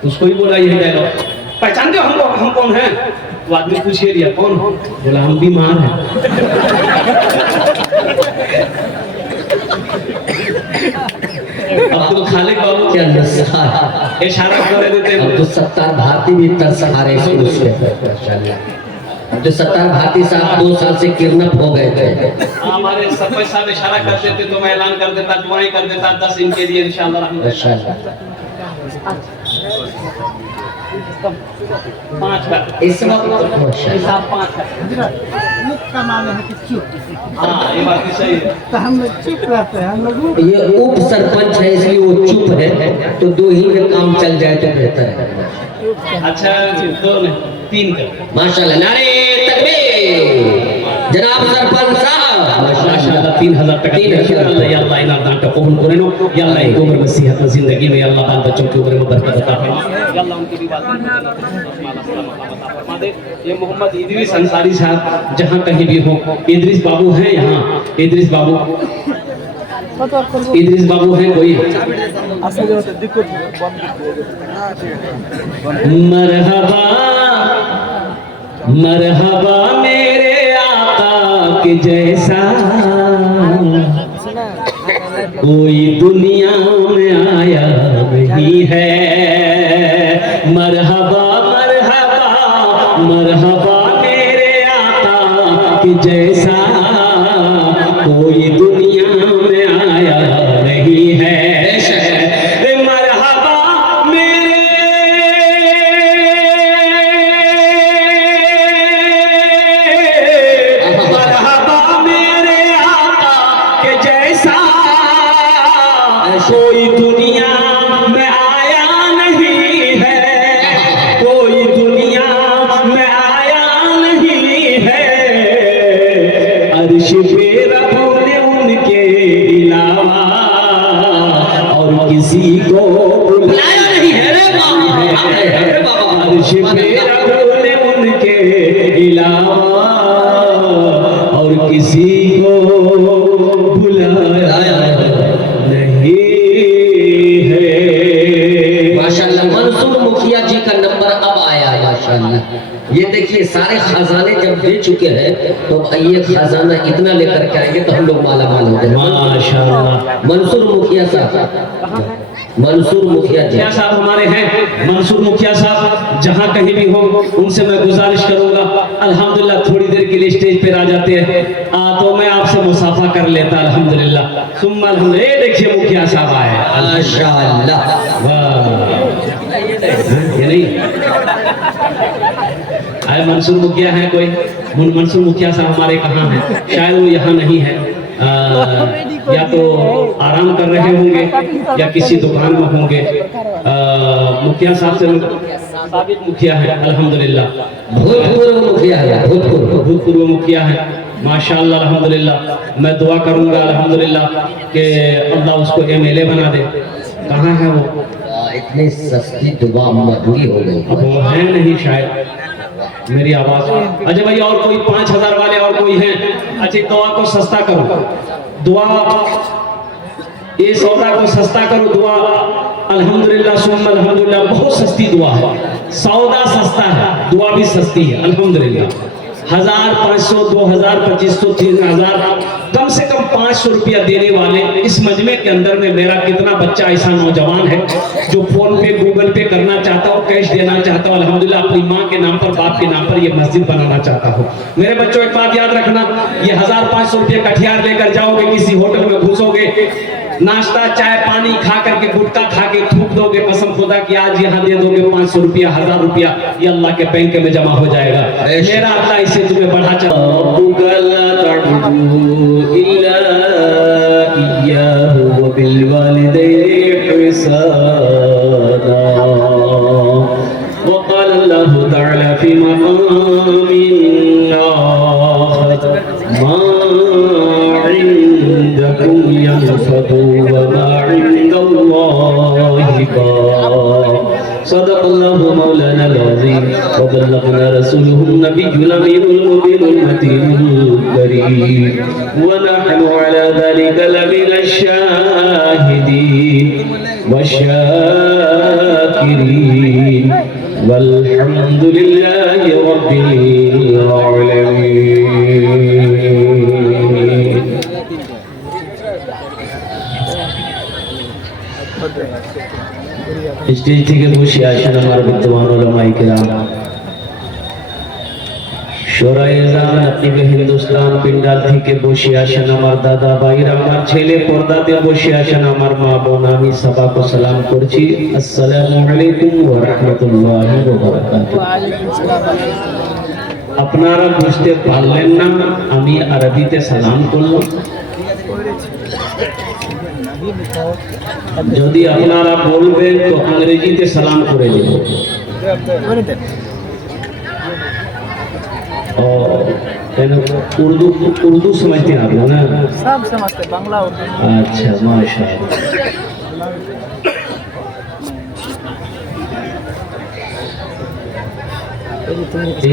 उसको ही बोला यही डायलॉग, पहचानते हो हमको, हम कौन हैं? वो आदमी पूछ लिया कौन हो? बोला हम बीमार हैं। अब तो खालिक बाबू क्या नसार, इशारा कर देते अब तो सत्तार भारती भी तरस खा रहे हैं उसके। जो सत्तार भारती साहब 2 साल से किडनैप हो गए थे, हमारे सरपंच साहब इशारा कर देते तो मैं ऐलान कर देता, दुआएं कर देता 10 इनके लिए इंशाअल्लाह। 5 का इस वक्त हिसाब 5 का। मुक्त का माने है कि चुप, हाँ ये बात भी सही है। तो हम लोग चुप रहते हैं, हम लोग ये उप सरपंच है इसलिए वो चुप है, तो 2 ही में काम चल जाए तो बेहतर है। अच्छा 2 नहीं 3 का। माशाल्लाह, नारे तकबीर। जनाब सरपंच साहब माशाअल्लाह 3000 टका। 3000 अल्लाह या अल्लाह इनाम दान का कबूल करे नो, या अल्लाह एक उम्र में सेहत में जिंदगी में अल्लाह बाल बच्चों की उम्र में बरकत अता फरमा, या अल्लाह उनकी भी बात फरमा दे। ये मोहम्मद इदरीस अंसारी साहब जहां कहीं भी हो, इदरीस बाबू हैं यहाँ, इदरीस बाबू हैं कोई? मरहबा मरहबा मेरे आका के जैसा कोई दुनिया में आया नहीं है। मरहबा मरहबा मरहबा मेरे आका के जैसा कोई दुनिया में आया नहीं है। मरहबा मेरे मरहबा मेरे आका के जैसा कोई दुनिया में आया नहीं है, कोई दुनिया में आया नहीं है। अर्श पे रब ने उनके अलावा और किसी को बुलाया नहीं है रे बाबा। अर्श पे रब ने उनके अलावा और किसी को बुलाया नहीं है। माशाल्लाह, मंसूर मुखिया जी का नंबर अब आया है माशाल्लाह। ये देखिए सारे खजाने जब दे चुके हैं तो ये खजाना इतना लेकर के आएंगे तो हम लोग माला माल हो गए। माशाअल्लाह। मंसूर मुखिया साहब, मंसूर मुखिया जी मुखिया साहब हमारे हैं, मंसूर मुखिया साहब जहां कहीं भी हो उनसे मैं गुजारिश करूंगा, अल्हम्दुलिल्लाह थोड़ी देर के लिए स्टेज पे आ जाते हैं तो मैं आपसे मुसाफा कर लेता अल्हम्दुलिल्लाह। सुम्मा अल्हम्दुलिल्लाह। देखिए मुखिया साहब आए माशाल्लाह। वाह, ये नहीं आए मंसूर मुखिया है कोई? मंसूर मुखिया साहब हमारे कहाँ हैं? शायद वो यहाँ नहीं है, या तो आराम कर रहे होंगे या किसी दुकान में होंगे। मुखिया साहब से साबित मुखिया है अल्हम्दुलिल्लाह, भूतपूर्व मुखिया है, भूतपूर्व मुखिया है माशाअल्लाह अल्हम्दुलिल्लाह। मैं दुआ करूंगा अल्हम्दुलिल्लाह कि अल्लाह उसको MLA बना दे। कहाँ है वो? इतनी सस्ती दुआ महंगी हो गई। अब वो है नहीं शायद, मेरी आवाज। अच्छा भाई और कोई 5000 वाले और कोई हैं? अच्छा दुआ को सस्ता करो, दुआ ये सौदा को सस्ता करो, दुआ अल्हम्दुलिल्लाह सुम्मा अल्हम्दुलिल्लाह बहुत सस्ती दुआ है। सौदा सस्ता है, दुआ भी सस्ती है अल्हम्दुलिल्लाह। 1000, 500, 2000, 2500, 3000, कम से कम 500 रुपया देने वाले इस मजमे के अंदर में मेरा कितना बच्चा ऐसा नौजवान है जो फोन पे गूगल पे करना चाहता हो, कैश देना चाहता हो, अल्हम्दुलिल्लाह अपनी माँ के नाम पर, बाप के नाम पर ये मस्जिद बनाना चाहता हो। मेरे बच्चों एक बात याद रखना, ये 1000-500 रुपये कठियार लेकर जाओगे, किसी होटल में घुसोगे, नाश्ता चाय पानी खा करके गुटखा खा के थूक दोगे, कसम खुदा की आज यहाँ दे दोगे 500 रुपया 1000 रुपया, ये अल्लाह के बैंक में जमा हो जाएगा। मेरा अल्लाह इसे तुम्हें बढ़ा सदक़ल्लाहु मौलाना अल-अज़ीम व बल्लगना रसूलुहुन नबियुल अमीनुल मुबीनुल मतीनुल करीम व नहनु अला ज़ालिका लमिनश शाहिदीन वशाकिरीन वल्हम्दुलिल्लाहि रब्बिल आलमीन। स्टेज থেকে বসে আসেন আমার বিদ্যমান উলামায়ে কেরাম, শোরায়ে-জান, আকিব হিন্দুস্তান পিন্ডাল থেকে বসে আসেন আমার দাদা ভাইরা, আমার ছেলে পর্দাতে বসে আসেন আমার মা বোন, আমি সবাইকে সালাম করছি, আসসালামু আলাইকুম ওয়া রাহমাতুল্লাহি ওয়া বারাকাতুহু। আপনারা বুঝতে পারলেন না আমি আরবিতে সালাম করলাম? যদি আপনারা বলবেন তো ইংরেজিতে সালাম করে দেব। उर्दू उर्दू समझते हैं आप लोग ना? सब समझते, बांग्ला उर्दू। अच्छा माशाअल्लाह।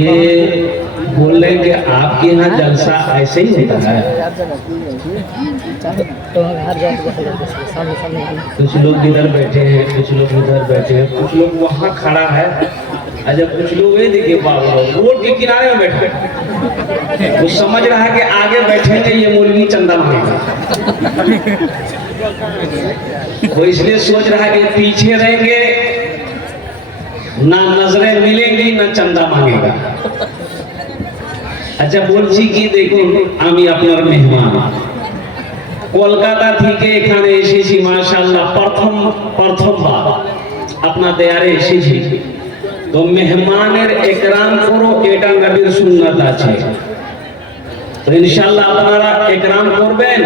ये बोल रहे हैं कि आपके यहाँ जलसा ऐसे ही होता है? कुछ लोग इधर बैठे हैं, कुछ लोग उधर बैठे हैं, कुछ लोग वहाँ खड़ा है, अच्छा कुछ लोग ये देखिए रोड के किनारे में बैठे हैं। वो समझ रहा है कि आगे बैठेंगे ये मौलवी चंदा मांगेगा, वो इसलिए सोच रहा है कि पीछे रहेंगे ना नजरें मिलेंगी ना चंदा मांगेगा। अच्छा বলছি কি, দেখুন আমি আপনার মেহমান, কলকাতা থেকে এখানে এসেছি, মাশাআল্লাহ প্রথমবার আপনার দেয়ারে এসেছি, তো মেহমানের একরাম করো, এটা নবীর সুন্নাত আছে, তো ইনশাআল্লাহ আপনারা একরাম করবেন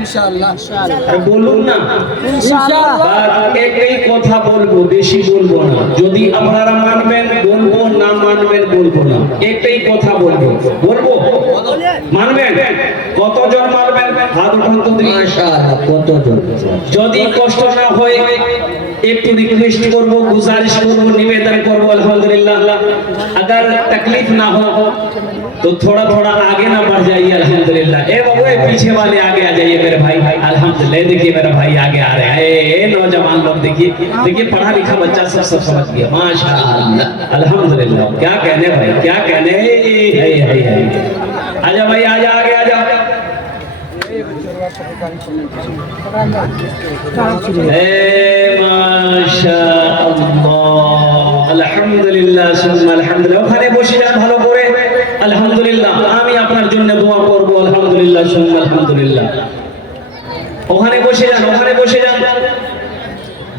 इंशाअल्लाह আর বলুন না इंशाअल्लाह। একই কথা বলবো, বেশি বলবো না, যদি আপনারা মানবেন বলবো, না মানবেন বলবো না, একই কথা বলবো। বলবো মানবেন? কতজন মানবেন হাত উঠান তো দেখি। মাশাআল্লাহ, কতজন? যদি কষ্ট না হয় একটু রিকোয়েস্ট করব, गुजारिश করব, निवेदन করব, अल्हम्दुलिल्लाह। अगर तकलीफ ना हो तो थोड़ा थोड़ा आगे ना बढ़ जाइए, अल्हम्दुलिल्लाह। ए बाबू ए पीछे वाले आगे आ जाइए मेरे भाई, अल्हम्दुलिल्लाह। देखिए मेरा भाई आगे आ रहे हैं, ए नौजवान लोग देखिए देखिए, पढ़ा लिखा बच्चा सब समझ गया, माशाअल्लाह, अल्हम्दुलिल्लाह। क्या कहने भाई, क्या कहने, है आजा भाई, आजा आगे आजा। মাশাআল্লাহ, আলহামদুলিল্লাহ, সুম্মা আলহামদুলিল্লাহ। ওখানে বসে যান ভালো করে, আলহামদুলিল্লাহ। আমি আপনার জন্য দোয়া করব, আলহামদুলিল্লাহ, সুম্মা আলহামদুলিল্লাহ। ওখানে বসে যান, ওখানে বসে যান,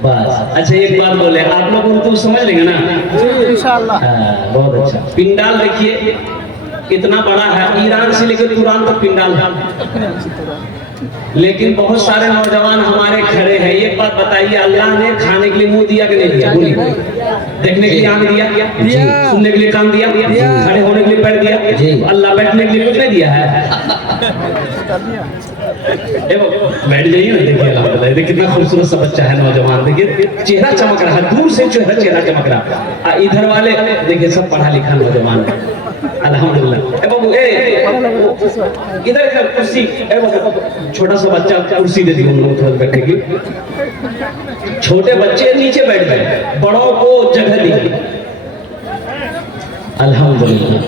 बस। अच्छा एक बात बोले, आप लोग उर्दू समझ लेंगे ना? इंशाअल्लाह। हाँ, बहुत अच्छा। पिंडाल देखिए कितना बड़ा है, ईरान से लेकर तुरान तक पिंडाल है, लेकिन बहुत सारे नौजवान हमारे खड़े हैं। ये बात बताइए, अल्लाह ने खाने के लिए मुंह दिया कि नहीं दिया? बोलिए। देखने के लिए आंख दिया, सुनने के लिए कान दिया, खड़े होने के लिए पैर दिया, अल्लाह बैठने के लिए कुछ नहीं दिया है? बैठ जाइए ना, देखिए अल्हम्दुलिल्लाह, देखिए कितना खूबसूरत सा बच्चा है, नौजवान, देखिए चेहरा चमक रहा है, दूर से जो है चेहरा चमक रहा है। इधर वाले देखिए सब पढ़ा लिखा नौजवान, अल्हम्दुलिल्लाह। ए बाबू, ए इधर इधर कुर्सी, ए बाबू छोटा सा बच्चा कुर्सी दे दियो उन लोगों को बैठने की। छोटे बच्चे नीचे बैठ गए, बड़ों को जगह दी, अल्हम्दुलिल्लाह।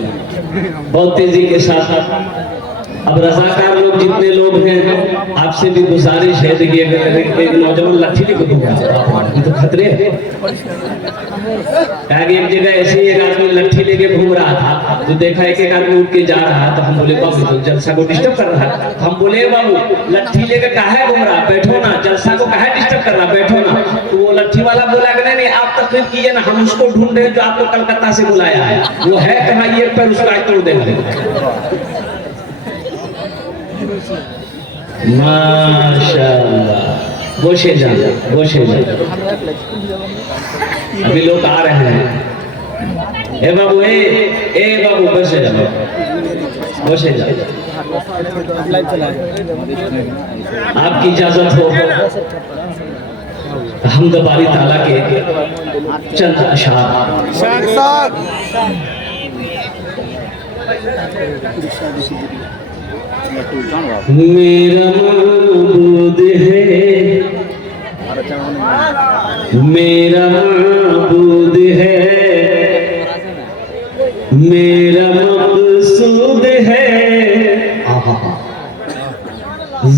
बहुत तेजी के साथ अब रजाकार लोग जितने लोग हैं, आपसे भी गुजारिश है, देखिए एक नौजवान लाठी लेकर घूमा, ये तो खतरे है। एक जगह ऐसे ही एक आदमी लट्ठी लेके घूम रहा था, तो देखा एक एक आदमी उठ के जा रहा, तो हम बोले बाबू तो जलसा को डिस्टर्ब कर रहा है। हम बोले बाबू लट्ठी लेके काहे घूम रहा, बैठो ना, जलसा को काहे डिस्टर्ब कर रहा, बैठो ना। तो वो लट्ठी वाला बोला कि नहीं आप तकलीफ कीजिए ना, हम उसको ढूंढ रहे हैं जो आपको कलकत्ता से बुलाया है, वो है कहाँ, ये पर उसका तोड़ देंगे। माशाअल्लाह, बसे जान, बसे जान, अभी लोग आ रहे हैं। ए बाबू, ए बाबू बसे जाओ, बसे जाओ, आपकी इजाजत हो। हमद बारी ताला के चंद अशआर। मेरा माबूद है, मेरा माबूद है, मेरा मकसूद है,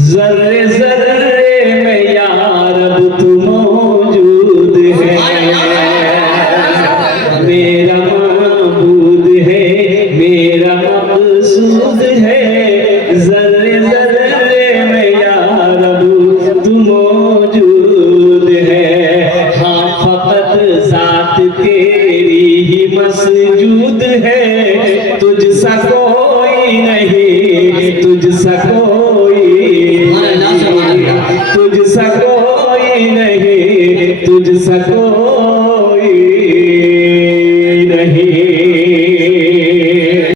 जर्रे जर्रे में या रब तू मौजूद है। मेरा माबूद है, मेरा मकसूद है, जर्रे जर्रे में या रब तू मौजूद है। हाँ फकत जात तेरी ही मसजूद है, तुझसा कोई नहीं, तुझसा कोई, तुझसा कोई नहीं, तुझसा कोई